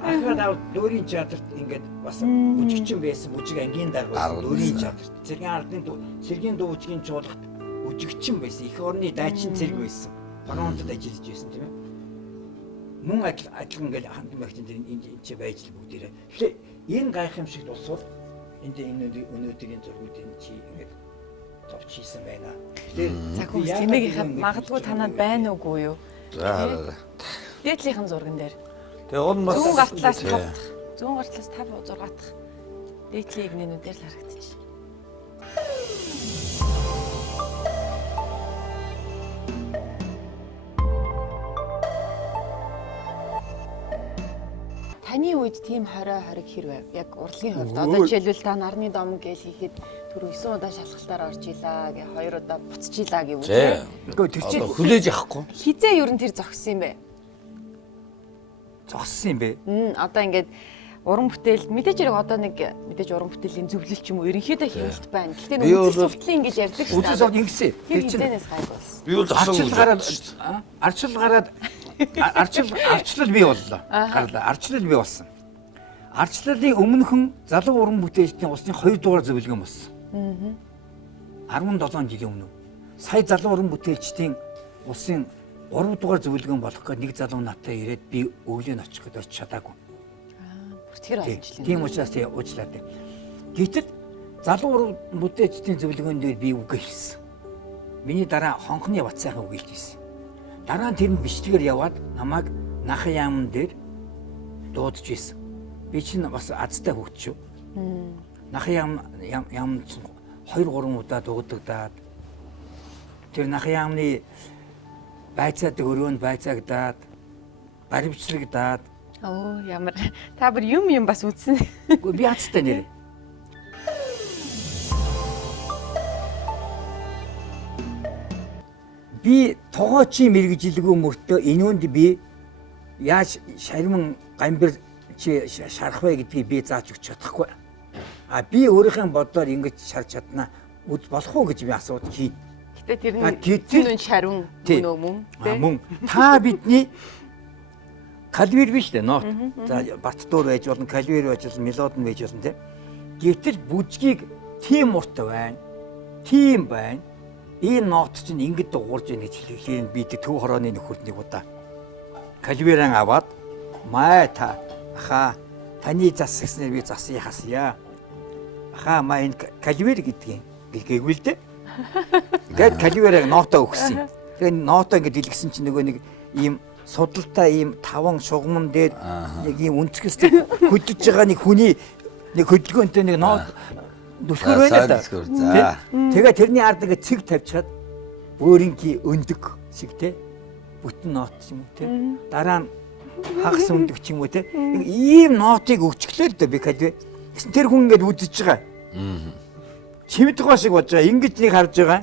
Ахад дөрийн чадрт ингээд бас бүжигчин байсан бүжиг ангийн дарга дөрийн чадрт цэргийн дүүжгийн чуулгад бүжигчин байсан их орны дайчин цэрэг байсан фронтод ажиллаж байсан тийм ээ мөн адилхан ингээд хандмагтэн дээр энэ ч байж л бүгдээрээ тэгэхээр энэ гайхамшигт улсууд энд өнөөдрийн зургуудын чи ингээд товч хийсэн байна. За хүмүүс эмээгийнхээ магадгүй танад байна уугүй юу? За. Дээдлийнхэн зурган дээр. Тэгээ уул нь бас зүүн гартлаас 5 дахь. Зүүн гартлаас 5 6 дахь. Дээдлийн игнэнүүдээр л харагдаж байна. Таны үед тийм 20 хэр байв? Яг урлагийн хувьд одоо жишээлбэл та нарны дом гэж хийхэд түр 9 удаа шалгалтаар орж илаа гэ 2 удаа буцчихилаа гэв үү? Гэхдээ тэр чинь хүлээж авахгүй. Хизээ ер нь тэр зогссон юм бэ? зогссон юм бэ? Одоо ингээд уран бүтээл мэдээж хэрэг одоо нэг мэдээж уран бүтээлийн зөвлөл ч юм уу ерөнхийдөө хяналт байна. Гэхдээ нэг үзэл сурталын ингэж ярьдаг шүү дээ. Үзэл суртал ингэсэн. Тэр хизээнээс гайг болсон. Би бол арчлал бий боллоо. Гарлаа. Арчлал бий болсон. Арчлалын өмнөхөн залуу уран бүтээлчдийн усны 2 дугаар зөвлөгөө болсон. 17 жилийн өмнө. Сая залуу уран бүтээлчдийн усын 3 дугаар зөвлөгөө болох гэж нэг залуу надтай ирээд би өглөө очих гэж чадаагүй. Тэр ажил. Тийм учраас уучлаад. Гэтэл залуу уран бүтээлчдийн зөвлөгөөн дээр би үг хэлсэн. Миний дараа хонхны бат сайхан үг хэлжсэн. Дараа нь тэр нь бичлэгээр яваад намайг нах яамн дээр дуудаж ирсэн. Би чинь бас азтай хөвгт шүү. Нах яам чинь 2-3 удаа дуудагдаад тэр нах яамны байцаадаг өрөөнд байцаагдаад баримтлагдаад Оо ямар та бүр юм бас үзсэн. Үгүй би азтай нэр. Би тогоочийн мэрэгжилгүй мөртөө энүүнд би яаж шарман гамбир чи шарах вэ гэдгийг би зааж өгч чадахгүй. А би өөрийнхөө бодлоор ингэж шарж чаднаа үз болох уу гэж би асуудаг хийн. Гэтэ тэр А, нь гэтэл- энэ шарвин Тий. мөн Мөн та бидний кальвер биш үү нот. За баттуур байж болно, кальвер байж болно, мелодон байж болно тийм. Гэтэл бүжгийг тийм урт байна. Тийм байна. Энэ нот чинь ингэж дуурж ийн гэж хэлэхээр би төв хорооны нөхөрт нэг удаа кальверан аваад маа та аха таны засагснаар би засыг хасъя. Аха маа энэ кальвер гэдгийг гэвэл дээ. Гэт кальверыг ноотоо өгсөн. Тэгээ ноотоо ингэж дэлгэсэн чинь нөгөө нэг ийм судалтай ийм таван шугамн дээр нэг ийм өнцгөөстэй хөдөж байгаа нэг хүний нэг хөдөлгөөнтэй нэг ноот нүсгэр байна да. За. Тэгээ тэрний ард нэг цэг тавьчихад өөрийнхөө өндөг шиг те бүтэн нот юм уу те. Дараа нь хагас өндөг ч юм уу те. Ийм нотыг өгчихлээ л дээ би кальвер. Гэсэн тэр хүн ингэж үзэж байгаа. Чимдгоо шиг болж байгаа. Ингэж нэг харж байгаа.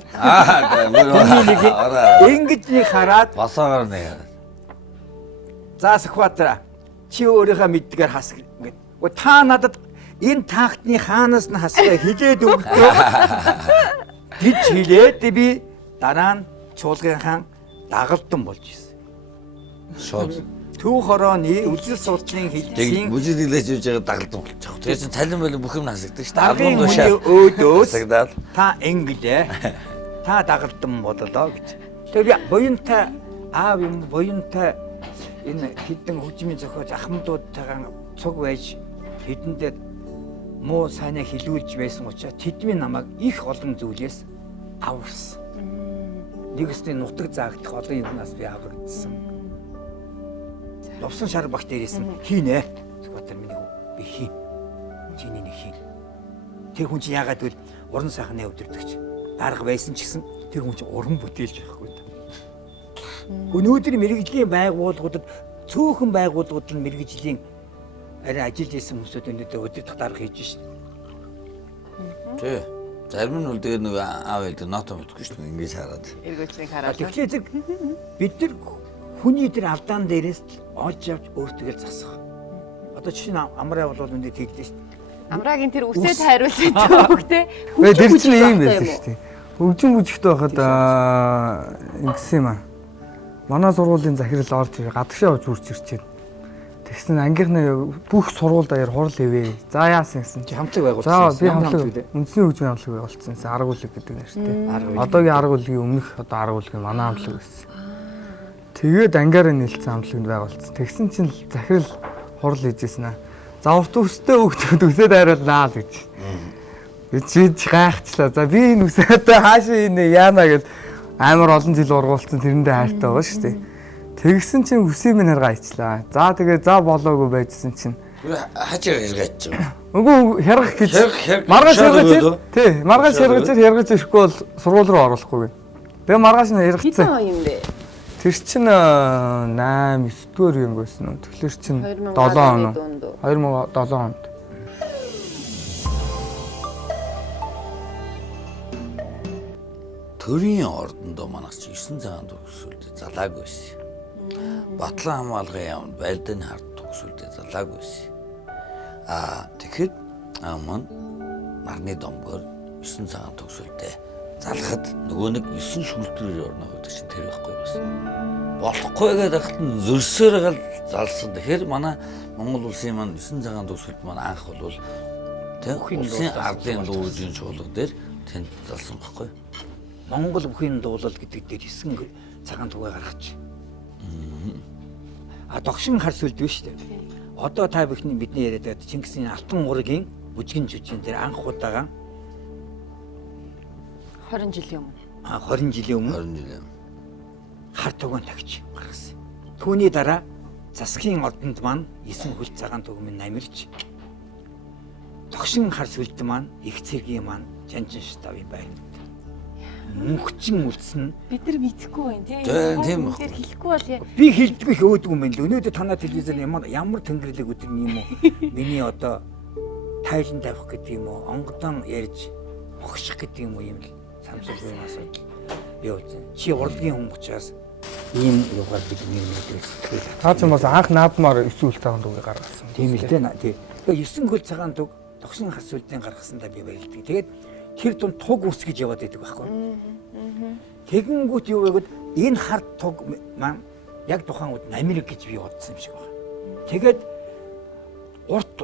Ингэж нэг хараад Босоогоор нэг. за Сүхбаатар чи өөрийнхөө мэддгээр хас ингээд. Та надад энэ тактны хаанаас нь хасгаа хилээд өгдөө. Гэж хилээд би дараа нь чуулгын хаан дагалдан болж ирсэн. Шууд. Төв хорооны үжил судлалын Тэг хэлтсийн бүжиг дийлэж явж байгаа дагалдан болчих. Тэгээ чин цалин болон бүх юм насагддаг шүү дээ. даргын Албан хүний тушаал. өөдөөс Насагдаад. та инглээ. Та дагалдан боллоо гэж. Тэгээ би буянтай аав юм буянтай энэ хідэн хөгжмийн зохиолч ахмадуудтайгаа цуг байж хэдэндээ муу сайнаа хилүүлж байсан учраас тэдний намайг их олон зүйлээс аварсан. Нэгэсний нутаг заагдах олон юмнаас би аврагдсан. Ловсон шар багт дээрээс нь хийнэ. Сүхбаатар миний би хийн. Чиний нэг хийн. Тэр хүн чинь яагаад гэвэл уран сайхны өвдөрдөгч. Дарга байсан ч гэсэн тэр хүн чинь уран бүтээлж байхгүй. Өнөөдөр мэрэгжлийн байгууллагуудад цөөхөн байгууллагууд нь мэрэгжлийн арай ажиллаж исэн хүмүүсүүд өнөөдөр өдөртөх дарга хийж шин. Тий. Зарим нь бол тэгээ нэг аав ээлд ноото мэдгүй шүү дээ. Ингэж хараад. эргүүлжнийг хараад. Тэгэхээр зэрэг бид нар хүний тэр алдаан дээрээс олж авч өөртөө засах. Одоо жишээ нь амраа бол энэ тэглээ шүү дээ. Амрагийн тэр үсээ тайруулсан төвхтэй. Тэр чинь ийм байсан шүү дээ. Хөгжим бүжигтэй байхад ингэсэн юм аа. Манай сургуулийн захирал орж ирээ гадагшаа ууж үрч ирчээд. Тэгсэн ангийнхны бүх сургууль даяар хурал хэвээ. За яасан гэсэн чи Хамтлаг За байгуулсан. би хамтлаг үндэсний хөгжмийн хамтлаг байгуулсан. Арга бүлэг гэдэг нэртэй. Одоогийн арга бүлгийн өмнөх одоо арга бүлгийн манай хамтлаг байсан. Тэгээд ангиараа нийлцсэн хамтлагт байгуулсан. Тэгсэн чинь захирал хурал хийжсэн аа. За урт өстэй хөгжмөд үсээд хайруулнаа л гэж. Би чи гайхчлаа. За би энэ үсээдээ хаашаа ийнэ яана гэж амар олон жил ургуулсан тэрэндээ хайртай байгаа шүү дээ. Тэгсэн чинь үсээ минь харгаачлаа. За тэгээ за болоогүй байжсэн чинь. Хачаа хэрэгэж байгаа. Үгүй хэрэг гэж. Маргааш хэрэг. Тий, маргааш хэрэг хэрэгж ирэхгүй бол сургууль руу оруулахгүй гэн. Тэгээ маргааш нь Хитэн хэрэгцээ. он юм бэ? Тэр чинь 8 9-р юм байсан уу? Тэгэхээр чинь 7 он. 2007 онд. Төрийн ордондоо манаас чи 9 цагаан төгсөлдөө залаагүй байсан. Батлан хамгаалгын яамд байлдааны хард төгсөлдөө залаагүй байсан. Тэгэхэд маань нарны домгоор 9 цагаан төгсөлдөө залахад нөгөө нэг 9 шүлтрээр орно гэдэг чинь тэр байхгүй байсан. Болохгүй гэдэг хатан зөрсөөр гал залсан. Тэгэхээр манай Монгол улсын маань 9 цагаан төгсөлд маань анх бол тэг улсын ардын дүүржийн чуулга дээр тэнд залсан байхгүй. Монгол бүхний дуулал гэдэг дээр 9 цагаан түгээ гаргач. Догшин хар сүлд биш үү? Одоо та бүхний бидний яриад байгаа Чингисийн алтан уургийн бүжгэн жүжигэн дээр анх удаага 20 жилийн өмнө. 20 жилийн өмнө 20 жил. хар тугаан тагч гаргасан. Түүний дараа засгийн ордонд маань 9 хөл цагаан түгмэн намирч догшин хар сүлд маань их цэргийн маань жанжин штабын байна. Мөнхчин үлдсэн. Бид нар мэдхгүй байх тийм. Тийм Тэр хэлэхгүй бол яа. Би хэлдгүй их өөдгүй юм байна л. Өнөөдөр танаа телевизээр ямар тэнгэрлэг өдөр юм уу? Миний одоо тайлан тавих гэдэг юм уу? Онгодон ярьж огших гэдэг юм уу юм л самсуулгын асуудал би үзэн. Чи урлагийн хүн учраас ийм юугаар бидний мэдээс. Та ч юм бас анх наадмаар 9 үл цагаан дууг гаргасан. Тийм л дээ. Тэгээ 9 хөл цагаан дуг тогшин хар сүлдийн гаргасандаа би баярлдаг. Тэгээд тэр дунд туг ус гэж яваад байдаг байхгүй. Тэгэнгүүт юу вэ гэвэл энэ хар туг маань яг тухайн үед Америк гэж би бодсон юм шиг байна. Тэгээд урт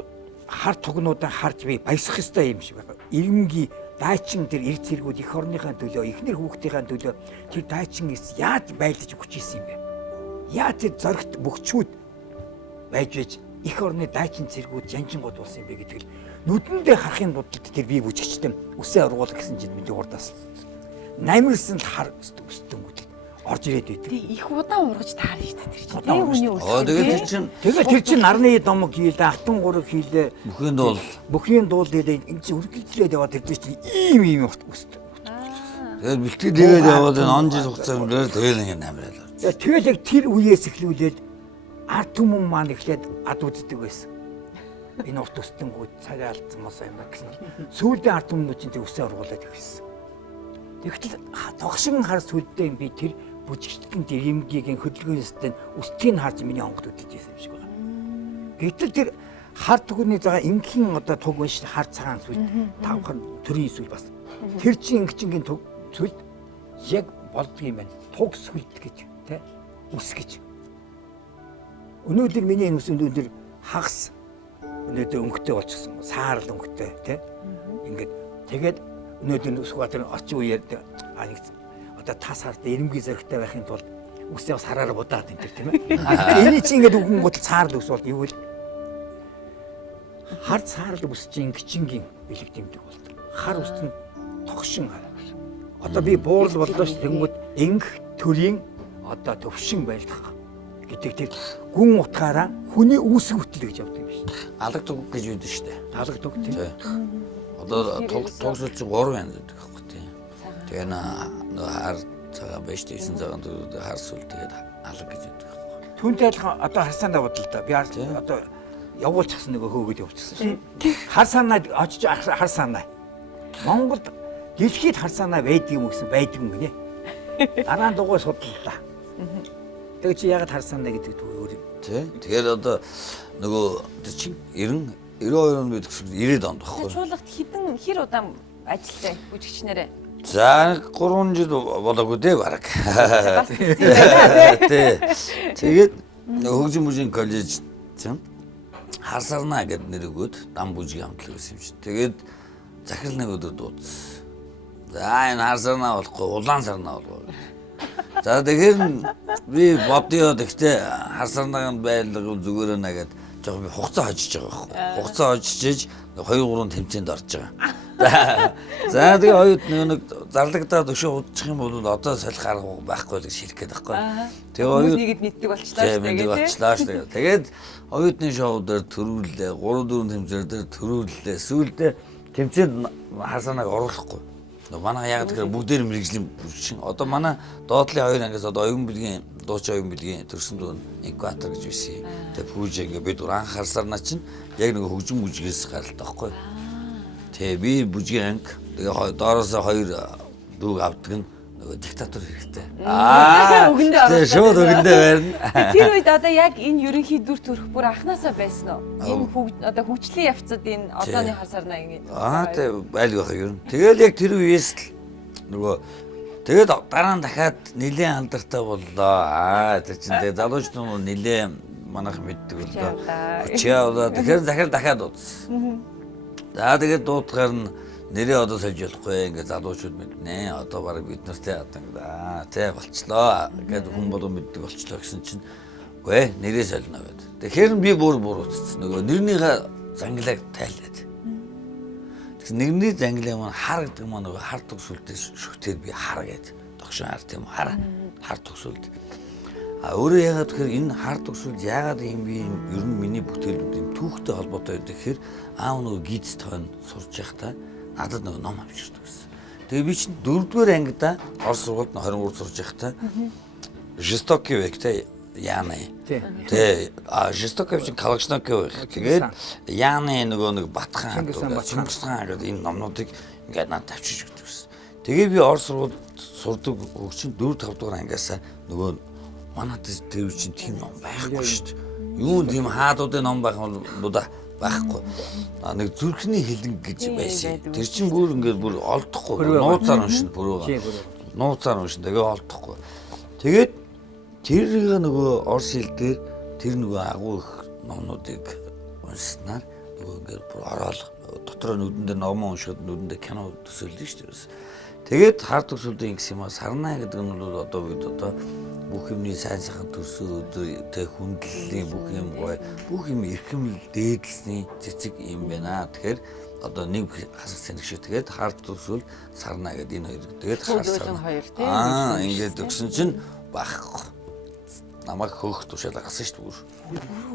хар тугнуудаа харж би баясах ёстой юм шиг байна. Ирмгийн дайчин тэр эрг зэргүүд их орныхаа төлөө, ихнэр хүүхдийн төлөө тэр дайчингээс яаж байлдаж өгч ийсэн юм бэ? Яаж тэр зоригт бөхчүүд байж их орны дайчин зэргүүд жанжингууд болсон юм бэ гэдгийг нүдэндээ харахын бодолд тэр бие бүжигчтэй үсээ ургуул гэсэн чинь миний урдаас намирсанд хар өсдөнгүүд орж ирээд байт. Тэг их удаан ургаж таарна шүү дээ тэр чинь. Тэг хүний үс. Тэгээд тэр чинь нарны домог хийлээ, алтан гурав хийлээ. Бүхийн дуул хийлээ. Энд чинь үргэлжлээд яваад тэр чинь ийм өсдөг. Тэгээд бэлтгэл тэгээд яваад энэ он жил хугацаанд тэгэл ингэ намраад. Тэгээд яг тэр үеэс эхлүүлээд ард түмэн маань эхлээд ад үздэг байсан. Энэ урт өсдөнгүүд цагаа алдсан мос юм ба гэсэн. Сүүлдээ ард түмнүүд чинь тэр үсээ ургуулад ирсэн. Тэгтэл тогшин хар сүлдээ би тэр бүжигчдэн тэр эмгийн хөдөлгөөнөөстэй үстгийг харж миний онгод үдэж байсан юм шиг байна. Гэтэл тэр хар түгний зага эмгийн одоо туг биш хар цагаан сүл тавхан төрийн сүл бас. Тэр чинь ингэчингийн туг сүл яг болдго юм байна. Туг сүлд гэж тий үс гэж. Өнөөдөр миний энэ үс өнөөдөр хагас өнөөдөр өнгөтэй болчихсон. Саарл өнгөтэй тий. Ингээд тэгээд өнөөдөр Сүхбаатарын орчин үеэр одоо тас хард эрэмгийн зөрөгтэй байхын тулд үсээ бас хараар будаад энэ тийм ээ. Эний чинь ингээд үгэнгүүт цаарл ус бол юу вэ? Хар цаарл ус чинь гिचингийн бэлэг тэмдэг болдог. Хар ус нь тогшин хар. Одоо би буурал боллоо ш тэгэнгүүт энх төрийн одоо төвшин байлдах гэдэг тэр гүн утгаараа хүний үүсэг хөтлөг гэж явдаг юм биш. Алаг туг гэж үүдэн шүү дээ. Алаг туг тийм. Одоо тогсол чинь 3 янз байдаг байхгүй тийм. Тэгээ нөө хар цагаан байж тийсэн цагаан дөрөв хар сүл тэгээд алаг гэж байдаг байхгүй. Түүнтэй адилхан одоо харсаандаа бодлоо да. Би одоо явуулчихсан нэг хөөгд явуулчихсан шин. Хар санаа очиж хар санаа. Монголд дэлхийд хар санаа байдаг юм гэсэн байдаг юм гинэ. Дараа нь дугуй судлаа. Тэгээ чи ягаад хар санаа гэдэг өөр юм. Тий. Тэгээд одоо нөгөө чинь 92 он бид 90 онд баггүй. Чуулгад хэр удаан ажилласан бүжигчнэрээ? За 3 жил болоогүй дээ бараг. Тэгээд хөгжим бүжгийн коллеж чинь Харсарнаа гэдэг нэр өгөөд дам бүжгийн хамтлаг байсан юм шиг. Тэгээд захирал нэг өдөр дуудсан. За энэ Харсарнаа болохгүй улаан сарнаа болгоо. За тэгэхээр би бодё гэхдээ Харсарнааг байлгал зүгээр нэ гэдэг жоо би хугацаа хожиж байгаа байхгүй. Хугацаа хожиж 2-3 тэмцээнд орж байгаа. За тэгээ хоёуд нэг зарлагдаад өшөө удчих юм бол одоо солих арга байхгүй л шилэх гээд байхгүй. Тэгээ хоёуд нэгэд мэддэг болчлаа шүү дээ. болчлаа шүү дээ. Тэгээд хоёудны шоу дээр төрүүлээ, 3-4 тэмцээр дээр төрүүлээ. Сүүлдээ тэмцээнд Харсарнааг оруулахгүй. Манай яг тэгэхээр бүгдээр мэрэгжлийн шин одоо манай доотлын 2 ангиас одоо оюун билгийн дуучин оюун билгийн төрсөн дуу экватор гэж байсан. Тэгээ пүүж ингээ бид анх Харсарнаа чинь яг нэг хөгжим бүжгээс гаралтай байхгүй. Тэгээ би бүжгийн анги тэгээ доороосоо 2 дүүг авдаг нь нөгөө диктатор хэрэгтэй. Үгэндээ тэгээ шууд үгэндээ барина. Тэр үед одоо яг энэ ерөнхий дүр төрх бүр анханасаа байсан уу? Энэ одоо хөгжлийн явцад энэ одооны Харсарнаа ингэ. Тэгээ байлг байх юм. Тэгэл яг тэр үеэс л нөгөө тэгээд дараа нь дахиад нэлээд алдартай боллоо. Тэр чинь тэгээ залуучууд нэлээд манайх мэддэг боллоо. Хүчээ тэгэхээр захир дахиад дуудсан. За тэгээд дуудахаар нь нэрээ одоо сольж болохгүй ингээ залуучууд мэднэ. Одоо баг бид нартай одоо тий болчлоо. Ингээд хүн болон мэддэг болчлоо гэсэн чинь үгүй нэрээ солино гэдэг. Тэгэхээр би бүр утсан. Нөгөө нэрнийхээ занглаг тайлаад. Тэгсэн нэрний занглаа маань хар гэдэг маань нөгөө хар төгсөлтөд шүхтээр би хар гэдэг. Тогшин хар тийм хар төгсөлт. Өөрөө яагаад тэгэхээр энэ хар төгсөлт яагаад юм би ер нь миний бүтээлүүд юм түүхтэй холбоотой байдаг гэхээр аав нөгөө гиз тойн сурж байхдаа надад нөгөө ном авчирдаг гэсэн. Тэгээ би чинь 4-р ангида Орос сургуульд 23 сурж байхдаа жестокий вектэй яана. Тэгээ жестокий чинь Калашников байх. Тэгээд яаны нөгөө нэг Батхан Чингис хаан гэдэг энэ номнуудыг ингээд надад авчирч өгдөг гэсэн. Тэгээ би Орос сургуульд сурдаг хөгжин 4-5 дугаар ангиасаа нөгөө манайд тэр чинь тийм ном байхгүй шүү дээ. Юу тийм хаадуудын ном байх бол байхгүй. Нэг зүрхний хилэн гэж байсан. Тэр чинь бүр ингээд бүр олдохгүй. Нууцаар уншина бүрөө. Нууцаар уншина тэгээ олдохгүй. Тэгээд тэр нөгөө орс хэл дээр тэр нөгөө агуу их номнуудыг уншснаар нөгөө ингээд бүр ороод дотроо нүдэндээ ном уншихад нүдэндээ кино төсөөлнө шүү дээ. Тэгээд хард төгсөлдөө ингэсэн юм аа сарнаа гэдэг нь бол одоо бид одоо бүх юмний сайн сайхан төрсөн өдөр тэг хүндлэлийн бүх юм гоё бүх юм эрхэм дээдлсний цэцэг юм байна. Тэгэхээр одоо нэг хасах сэнэг шиг тэгээд хард төгсөл сарнаа гэдэг энэ хоёр тэгээд харсан хоёр тийм ингээд өгсөн чинь байхгүй намайг хөөх тушаал гаргасан шүү дээ.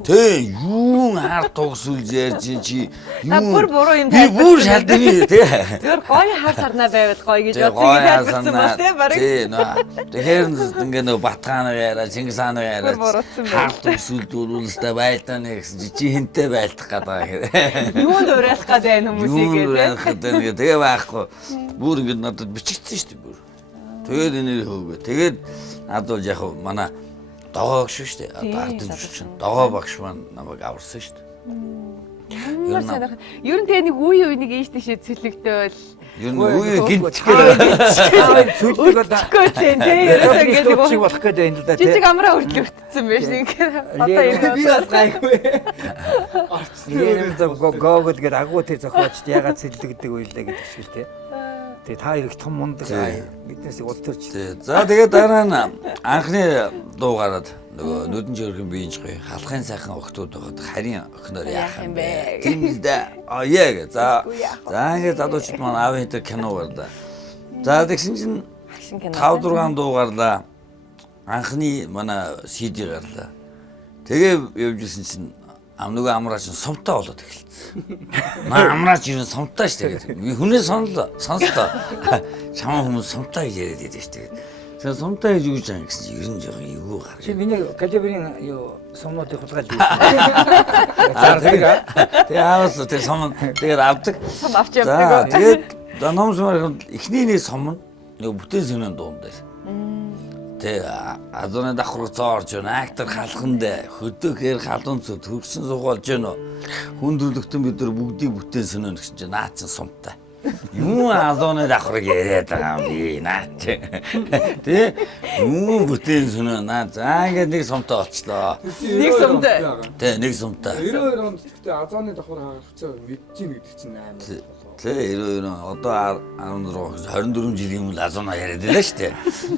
Тэ юу хар тогсуулж ярьж чи юу бүр буруу юм би бүр шалдны тэ. Тэр гоё хар сарнаа байвал гоё гэж бодсон гэж хэлсэн ба тэ барыг. Тэ нөө тэгэхээр ингээ нөө Батхаанаа яриа, Чингис хаанаа яриа. Хар тогсуулдуулстай байлдааны гэсэн чи хинтээ байлдах гэдэг. Юунд уриалах гэдэг хүмүүсийг гэдэг. Тэгээ байхгүй. Бүр ингээ надад бичигдсэн шүү дээ бүр. Тэгээд энэ хөөгөө. Тэгээд надад бол яг манай догоо багш шүү дээ. Одоо ардын жүжигчин. Догоо багш маань намайг аварсан шүү дээ. Ер нь тэгээ нэг үе нэг ийш тийш цэлэгдэвэл ер нь үе гинтгээд цүлдэг одоо тийм ерөөсөө ингээд нэг шиг болох гэдэг юм л да. жижиг амраа хүртэл өвтсөн байж нэг одоо энэ би бас гайгүй. Орцсон гоогл гэдэг агуу тэр зохиолч ягаад цэлдэгдэг вэ гэдэг шиг тий. Тэгээ та их том мундаг биднээс уул төрч. За тэгээд дараа нь анхны дуугараад нөгөө нүдэн жиргэн биенж гоё халахын сайхан охтууд байгаад харин охиноор яах юм бэ? Тийм л да. Яг за ингээд залуучууд маань аав энэ кино гарда. За тэгсэн чинь 5 6 дуу гарлаа. Анхны манай CD гарлаа. Тэгээ явжсэн чинь нөгөө амраач сумтаа болоод эхэлсэн. Амраач юу сумтаа шүү дээ. Би хүнээ сонслоо. Чамаа хүмүүс сумтаа гэж яриад байдаг шүү дээ. Тэгээ сумтаа гэж юу гэж байгаа гэсэн чинь ер нь жоохон эвгүй гаргав. Чи миний калибрийн юу сумнуудыг хулгайлж байна. Тэгээ аавс тэр сум тэгээд авдаг. сум авч явдаг. Тэгээд ном сумаар эхний нэг сум нөгөө бүтээн сүнэн дуун дээр. Тэ азууны давхар цоорж байна. Актер халаханд хөдөөхөр халуун цөд хөрсөн суугаалж байна. Хүн төрлөختөн бид нар бүгдийг бүтээн сүнэн гэсэн чинь наачин сумтай. Юу азууны давхар яриад байгаа юм би наач. Тэ юу бүтээн сүнэн наа. За ингээд нэг сумтай болчлоо. Нэг сумтай. Тэ нэг сумтай. 92 онд гэхдээ азууны давхар хаагч мэдчихээн гэдэг чинь амар. Тэ 92 одоо 24 жилийн өмнө азуунаа яриад байлаа шүү дээ.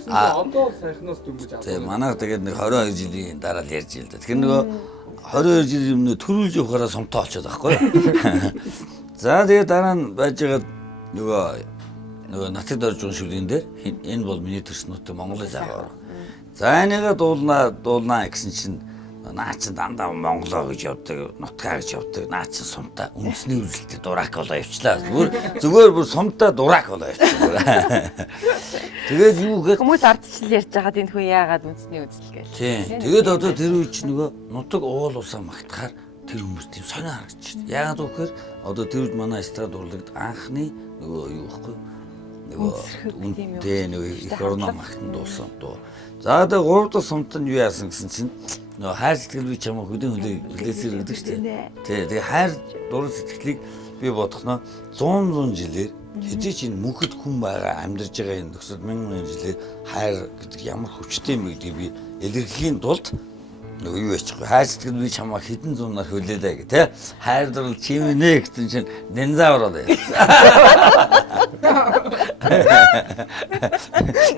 Одоо сайхнаас дөнгөж Тэ манайх тэгээд нэг 22 жилийн дараа л ярьж илдэ. Тэгэхээр нөгөө 22 жилийн өмнө төрүүлж явахаараа сумтаа болчиход байхгүй. За тэгээд дараа нь байж байгаа нөгөө нацад орж байгаа шүлгэн дээр энэ бол миний төрснөттэй Монголын цагаар. За энийгээ дуулнаа гэсэн чинь наа чин дандаа Монголоо гэж явдаг, нутгаа гэж явдаг. Наа чин сумтаа үндэсний үзэлтэд дурак болоо явчлаа. Зүгээр бүр сумтаа дурак болоо явчихлаа. Тэгээд юу гэхээр хүмүүс ардчил ярьж байгаа энэ хүн яагаад үндэсний үзэл гээл. Тийм. Тэгээд одоо тэр үе чинь нөгөө нутаг уул усаа магтахаар тэр хүмүүс тийм сонио харагдчих. Яагаад гэвэл одоо тэр үед манай эстрад урлагт анхны нөгөө юу гэхгүй нөгөө үнтэй нөгөө их орноо магтан дуусан дуу. За тэгээд 3 дахь сумт нь юу яасан гэсэн чинь нөгөө хайр сэтгэл би чамаа хөдөө хүлээсээр гэдэг шүү дээ. Тий, тэгээ хайр дурын сэтгэлийг би бодохноо 100 жилээр хэзээ ч энэ мөнхөд хүн байгаа амьдарч байгаа энэ нөхцөл мянган жилээр хайр гэдэг ямар хүчтэй юм гэдгийг би илэрхийлэхийн тулд нөгөө юу яачихгүй хайр сэтгэл би чамаа хэдэн зуунаар хүлээлээ гэх тий. Хайр дур чимнэ гэсэн чинь динозавр болоо.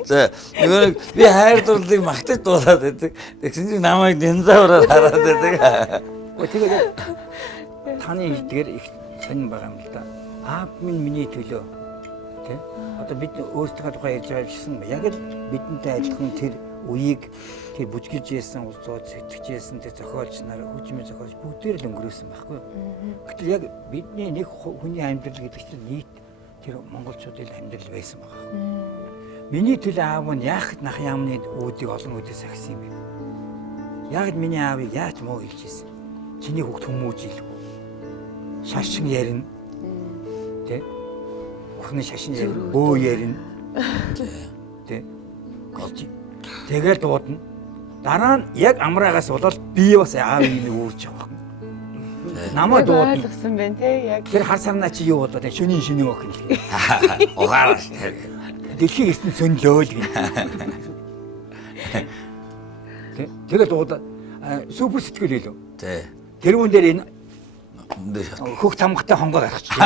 За нөгөө би хайр дурлыг магтаж дуулаад байдаг. Тэгсэн чинь намайг динозавраар хараад байдаг. Тэгээд таны хэлдгээр их сонирн байгаа юм л да. Аав минь миний төлөө тий. Одоо бид өөрсдөө тухай ярьж байгаа юмшин яг л бидэнтэй адилхан тэр үеийг тэр бүжгэлж ийсэн улсууд сэтгэж ийсэн тэр зохиолч нар хүчмээ зохиолч бүгдээр л өнгөрөөсөн байхгүй. Гэтэл яг бидний нэг хүний амьдрал гэдэг чинь нийт тэр монголчуудын амьдрал байсан байгаа. Миний төлөө аав нь яах нах яамны үүдийг олон үдээс ахисан юм бэ? Яг миний аавыг яаж муу хэлж ийсэн? Чиний хүүхд хүмүүж илгүй. Шашин ярина. Тэ? Охны шашин ярина. Бөө ярина. Тэ? Тэгэл дуудана. Дараа нь яг амраагаас болоод би бас аавыг нэг өөрч явах. намайг дуудана. ойлгосон байна те яг. Тэр хар сарнаа чи юу болоо те шөнийн өх юм. Угаараа. Дэлхийн эсэнд сөнлөө л гэнэ. Тэгээд дуудаа супер сэтгэл хэлв. Тий. Тэрүүн дээр энэ Үндэ шат. хөх тамгатай хонгоо гаргачих.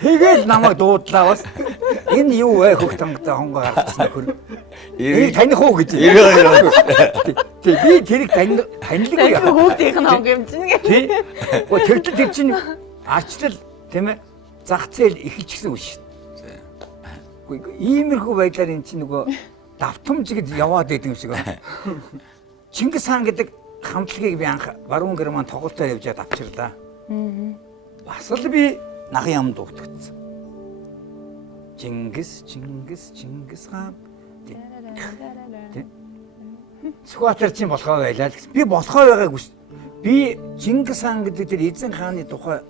Тэгээд намайг дуудлаа бас энэ юу вэ хөх тамгатай хонгоо гаргачихсан хөр. Энэ таних уу гэж. Тэг би тэрийг танилгүй Яг яа. хүүхдийнх нь хонг юм чинь. Тий. Гэхдээ тэр чинь арчлал тийм ээ зах зээл эхэлчихсэн үг шүү дээ. Үгүй иймэрхүү байдлаар эн чинь нөгөө давтамж гэж яваад байдаг юм шиг байна. Чингис хаан гэдэг хамтлагийг би анх баруун герман тоглолтоо явж аваад авчирлаа. Бас л би нахын ям дуугдчихсан. Чингис хаан. Сүхбаатар чинь болохоо байлаа л гэсэн. Би болохоо байгаагүй шүү. Би Чингис хаан гэдэг тэр эзэн хааны тухай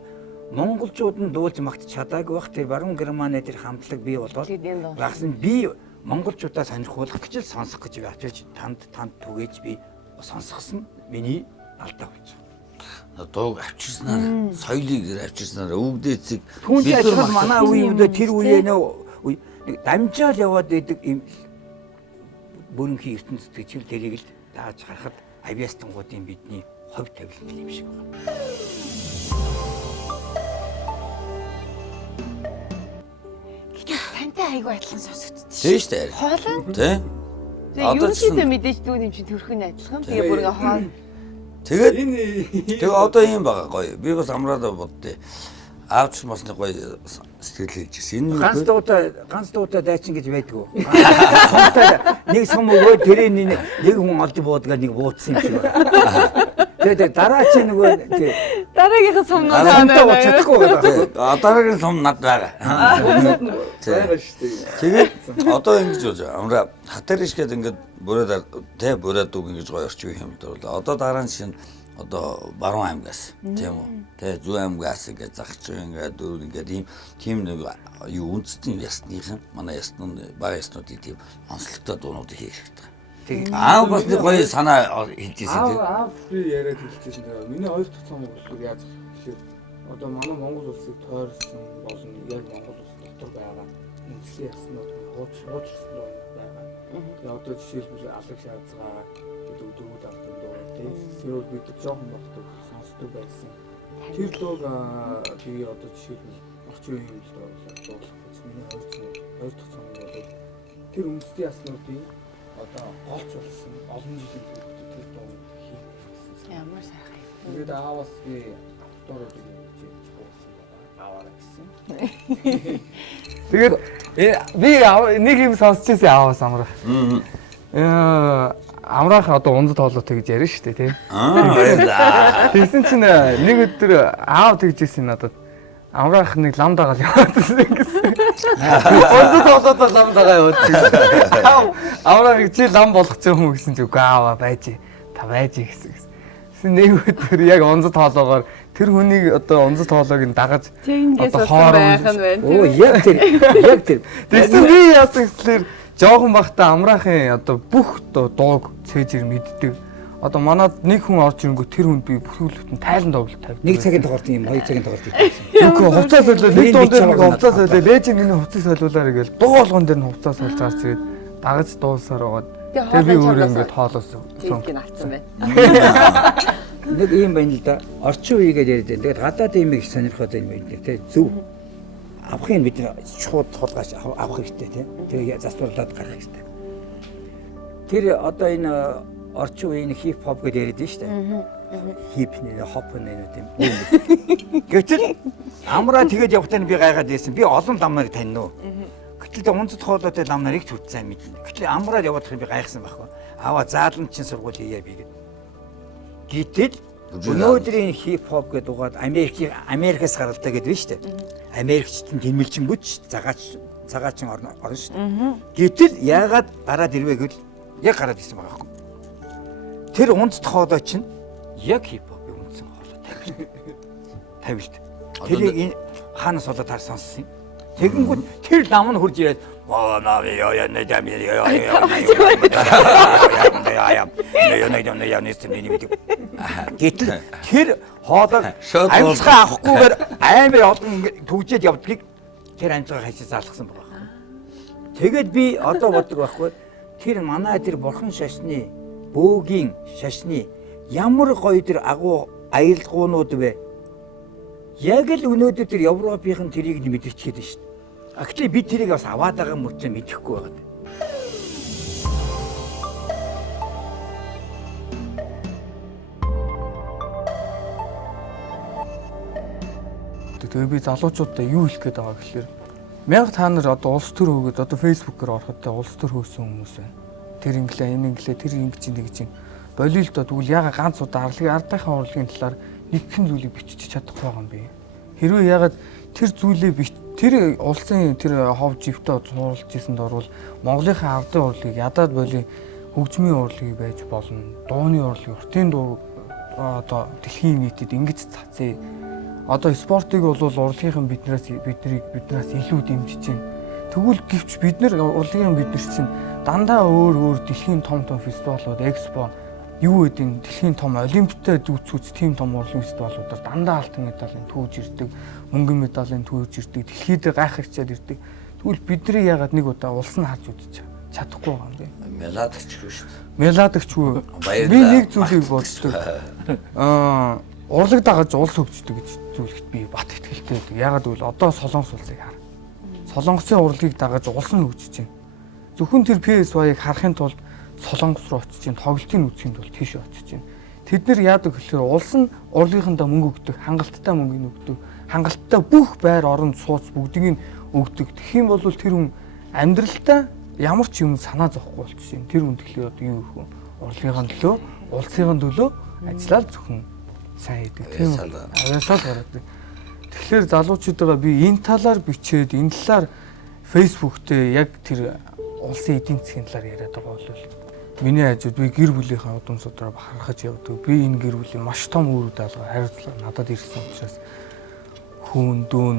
монголчууд нь дуулж магт чадаагүй бах тэр баруун германы тэр хамтлаг бий болоод багсан би монголчуудаа сонирхуулах гэж л сонсох гэж би очиж танд түгээж би сонсгосон миний алдаа болж байна. Дууг авчирснаар соёлыг авчирснаар өвгдөө эцэг Түүний ажил манай үеийн тэр үеэ нэг дамжаал яваад байдаг юм бүрэнхий ертөнцид гэж тэрийг л дааж харахад авиастангуудын бидний хувь тавилт юм шиг байна. Тантай айгүй адилхан сонсогдсон. тий штэ. Хоолой. Тий. Тэгээ ерөнхийдөө мэдээж дүү юм чинь төрхөн адилхан. Тэгээ бүр ингээ хоол. Тэгээд одоо юм байгаа гоё. Би бас амраад боддээ. Аавч бас нэг гоё сэтгэл хэлж ирсэн. Энэ Ганц дуутай дайчин гэж байдгүй. Нэг сум өгөө тэрээ нэг хүн олж буудгаа нэг буудсан юм шиг байна. Тэгээд дараа чи нөгөө Дараагийнхан сумнууд санаа чадахгүй байна. Дараагийн сум над байгаа. байгаа шүү дээ. Тэгээд одоо ингэж болж байгаа. Амра хатариш гэдэг ингээд бүрээд үг ингэж гоё орчих юм дурла. Одоо дараа нь шинэ одоо баруун аймгаас тийм үү. Тэ зүүн аймгаас ингээд загч ингээд дөрөв ингээд тийм нэг юу үндэстэн ясныхан манай ясны бага яснуудын тийм онцлогтой дуунуудыг хийх хэрэгтэй. Аав бас нэг гоё санаа хэлж ирсэн тийм. Аав би яриад хэлчихсэн дээ. Миний хоёр дахь цом бодлого яаж гэхээр одоо манай Монгол улсыг тойрсон болон яг Монгол улс дотор байгаа үндэсний яснууд хуучрсан байгаа. Тэгээ одоо жишээлбэл алаг шаазгаа гэдэг дөрвүүд алтан дуу тийм. Тэр бол бид жоохон багтдаг сонсдог байсан. Тэр дууг би одоо жишээлбэл орчин үеийн дуулах гэж миний хоёр дахь цом бол тэр үндэсний яснуудын одоо голч болсон олон жилийн турш тэр дуу хийсэн. Ямар сайхан. Тэгээд аавас би авторууд хийж болсон байгаа. Аваарай гэсэн. Тэгээд би нэг юм сонсч ирсэн аавас амрах. Амрах одоо унзад хоолойтой гэж ярина шүү дээ тий. Аа. Тэгсэн чинь нэг өдөр аав тэгжсэн надад амрах нэг лам дагаал яваадсан гэсэн. Унзад хоолойтой лам дагаа яваадсан. Амрах чи лам болох ч юм уу гэсэн чи үгүй аава байж та байж гэсэн. Тэгсэн нэг өдөр яг унзад хоолоогоор тэр хүнийг одоо унзад хоолойг нь дагаж Тэнгээс уусан байх нь байна. Оо яг тэр. Тэгсэн би яасан гэхэлэр жоохон бахта амраахын одоо бүх дууг цээжэр мэддэг. Одоо манад нэг хүн орж ирэнгүү тэр хүнд би бүрхүүлэлтэн тайлан тоглолт тавьдаг. Нэг цагийн тоглолт юм, 2 цагийн тоглолт хийсэн. Үгүй хувцас солио нэг дуун дээр нэг хувцас солио лээж миний хувцас солиулаарай гээл дуу болгон дээр нь хувцас сольж гарч ирээд дагаж дуусаар байгаа. Тэгээ би өөрөө ингээд хоолоосон. Тийг авцсан байна. Нэг юм байна л да. Орчин үе гэж яриад байна. Тэгээд гадаад имийг сонирхоод байна мэд. Тэ зөв. Авахын бид шууд тулгаж авах хэрэгтэй тийм. Тэгээ засварлаад гарах хэрэгтэй. Тэр одоо энэ орчин үеийн хип хоп гэж яриад байна шүү дээ. Хип нэ хоп нэ тийм. Гэтэл амраа тэгээд явахтаа би гайхаад байсан. Би олон лам нарыг таньна уу. Гэтэл унцад хоолойтой лам нарыг зүтсэн мэднэ. Гэтэл амраа явах би гайхсан байхгүй. Аваа зааланчин сургууль хийе би гэд. Гэтэл өнөөдрийн хип хоп гэдэг угаад Америкээс гаралтай гэдэг нь шүү дээ. Америкчтэн тэмэлжингүүч цагаачин орно шүү дээ. Гэтэл яагаад гараад ирвэ гэвэл яг гараад ирсэн байгаа байхгүй. Тэр унцд хоолой чинь яг хип хопыг үндсэн хоолой тавилт. Тэрийг энэ хаанаас болоод таар сонссон юм. Тэгэнгүүт тэр нам нь хурж ирээд Гэтэл тэр хоолойг Шууд амьсгаа авахгүйгээр амар олон төгжээд явдгийг тэр амьсгаа хашиж залгасан байгаа. Тэгээд би одоо боддог байхгүй. Тэр манай тэр бурхан шашны бөөгийн шашны ямар гоё тэр агуу аялгуунууд вэ? Яг л өнөөдөр тэр Европын тэрийг мэдчихээд шүү дээ. Гэхдээ бид тэрийг бас аваад байгаа мөртлөө мэдэхгүй байгаа. Тэгээ би залуучуудаа юу хэлэх гээд байгаа гэхээр мянга та нар одоо улс төр хөөгээд одоо фэйсбүүкээр ороход улс төр хөөсөн хүмүүс байна. Тэр инглээ, энэ инглээ, тэр ингэж нэг чинь болиулдаа тэгвэл яга ганц удаа ардынхаа урлагийн талаар нэгэн зүйлийг бичиж чадахгүй байгаа юм бэ. Хэрвээ ягаад тэр зүйлээ тэр улсын тэр хов живтээ цуурлж ирсэнд орвол Монголынхаа ардын урлагийг ядаад боли хөгжмийн урлагийг байж болно. Дууны урлаг, уртын дуу одоо дэлхийн нийтэд ингэж цацээ. Одоо спортыг бол урлагийнхан биднээс илүү дэмжиж байна. Тэгвэл гэвч бид нар урлагийн бид нар чинь дандаа өөр дэлхийн том фестивалууд, экспо юу гэдэг дэлхийн том олимпиадад үүсгэж тийм том урлагийн фестивалуудаар дандаа алтан медалийн түүж ирдэг, мөнгөн медалийн түүж ирдэг, дэлхийд гайхагчаад ирдэг. Тэгвэл бидний ягаад нэг удаа улс нь харж үзэж чадахгүй байгаа юм бэ? Меладагчгүй шүү дээ. Меладагчгүй. Би нэг зүйлийг боддог. Урлаг дагаж улс хөгждөг гэж зүйлэгт би бат итгэлтэй байдаг. Ягаад гэвэл одоо Солонгос улсыг хар. Солонгосын урлагийг дагаж улс нь хөгжиж байна. Зөвхөн тэр PSY-ыг харахын тулд Солонгос руу очиж чинь тоглолтын үзэхийн тулд тийш очиж чинь. Тэд нар яадаг гэхээр улс нь урлагийнхандаа мөнгө өгдөг, хангалттай мөнгө өгдөг, хангалттай бүх байр орон сууц бүгдийг нь өгдөг. Тэгэх юм бол тэр хүн амьдралдаа ямар ч юм санаа зовхгүй болчихжээ. Тэр хүн тэгэхээр одоо юу гэх вэ? Урлагийнхаа төлөө, улсынхаа төлөө ажиллаад зөвхөн сайн хийдэг. Тийм авьяасаад гаргадаг. Тэгэхээр залуучуудаа би энэ талаар бичээд энэ талаар фэйсбүүк дээр яг тэр улсын эдийн засгийн талаар яриад байгаа бол миний хажууд би гэр бүлийнхаа удам судраа бахархаж явдаг. Би энэ гэр бүлийн маш том үр даалга хариуцлага надад ирсэн учраас хүүн дүүн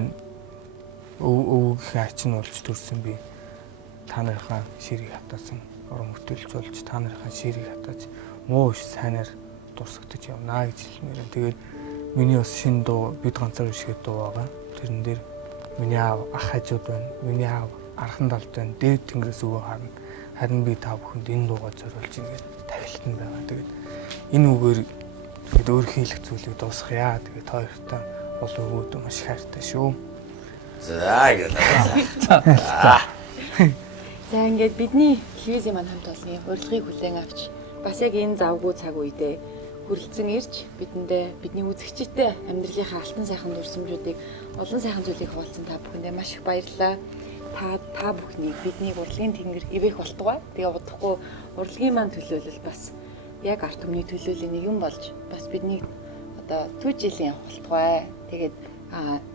өвгөх ачин болж төрсэн би та нарынхаа ширийг хатаасан орон бүтээлч болж та нарынхаа ширийг хатааж муу сайнаар дурсагдаж явнаа гэж хэлмээр. Тэгээд миний бас шинэ дуу бид ганцаар ишгээд дуу байгаа. Тэрэн дээр миний аав ах хажууд байна. Миний аав архан талд байна. Дээд тэнгэрээс өвөө харна. Харин би та бүхэнд энэ дуугаа зориулж ингээд тавилтан байгаа. Тэгээд энэ үгээр тэгээд өөр хийх зүйлийг дуусгая. Тэгээд хоёртаа бол өвөөдөө маш хайртай шүү. За ингээд бидний телевизийн маань хамт олонний урилгыг хүлээн авч бас яг энэ завгүй цаг үедээ хүрэлцэн ирж бидний үзэгчтэй амьдралынхаа алтан сайхан дурсамжуудыг олон сайхан зүйлийг хуваалцсан та бүхэндээ маш их баярлалаа. Та бүхнийг бидний урлагийн тэнгэр ивэх болтугай. Тэгээ удахгүй урлагийн маань төлөөлөл бас яг арт түмний төлөөллийн нэг юм болж бас бидний одоо төв жилийн болтугай. Тэгээд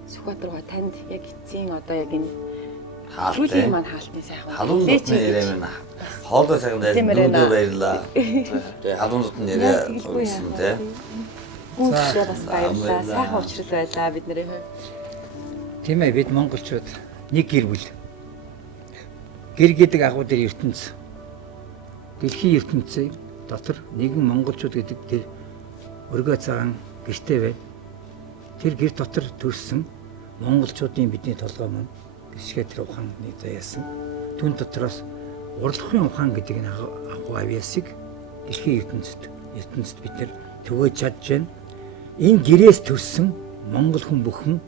Сүхбаатар танд яг эцсийн одоо яг энэ хаалтын маань хаалтны сайхан халуун нутны яриа маань хоолой сайхан дайрдаг баярлаа. Тэгээ халуун нутны яриа өгсөн тий. Үнэхээр бас баярлалаа. Сайхан уучрал байлаа бидний хувьд. Тийм ээ, бид монголчууд нэг гэр бүл. Гэр гэдэг агуу дээр ертөнц. Дэлхийн ертөнцийн дотор нэгэн монголчууд гэдэг тэр өргөө цагаан гэртэй байна. Тэр гэр дотор төрсэн монголчуудын бидний толгой маань гэршгээ тэр ухааны заяасан. Түн дотроос урлагийн ухаан гэдэг энэ агуу авьяасыг дэлхийн ертөнцид бид нар төгөөж чадж байна. Энэ гэрээс төрсэн монгол хүн бүхэн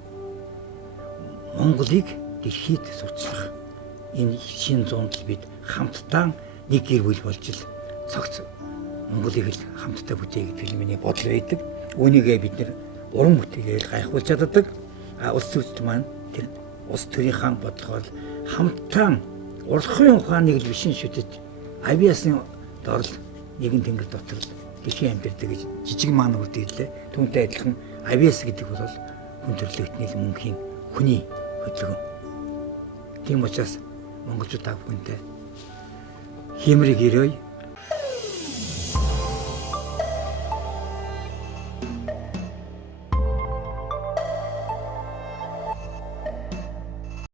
Монголыг дэлхийд сурчлах энэ шинэ зуунд бид хамтдаа нэг гэр бүл болж л цогц Монголыг л хамтдаа бүтээгээд фильмний бодол байдаг. Үүнийгээ бид нар уран бүтээгээл гайхуулж чаддаг. Улс төрчд маань тэр улс төрийнхаа бодлогоор хамтдаа урлагийн ухааныг л бишин шүтэж авиасын дорл нэгэн тэнгэр дотор дэлхийн амьдардаг гэж жижиг маань үрдээлээ. Түүнтэй адилхан авиас гэдэг бол хүн төрлөختний мөнхийн хүний хөдөлгөөн. Тийм учраас монголчууд та бүхэнтэй хиймрэг ирөөй.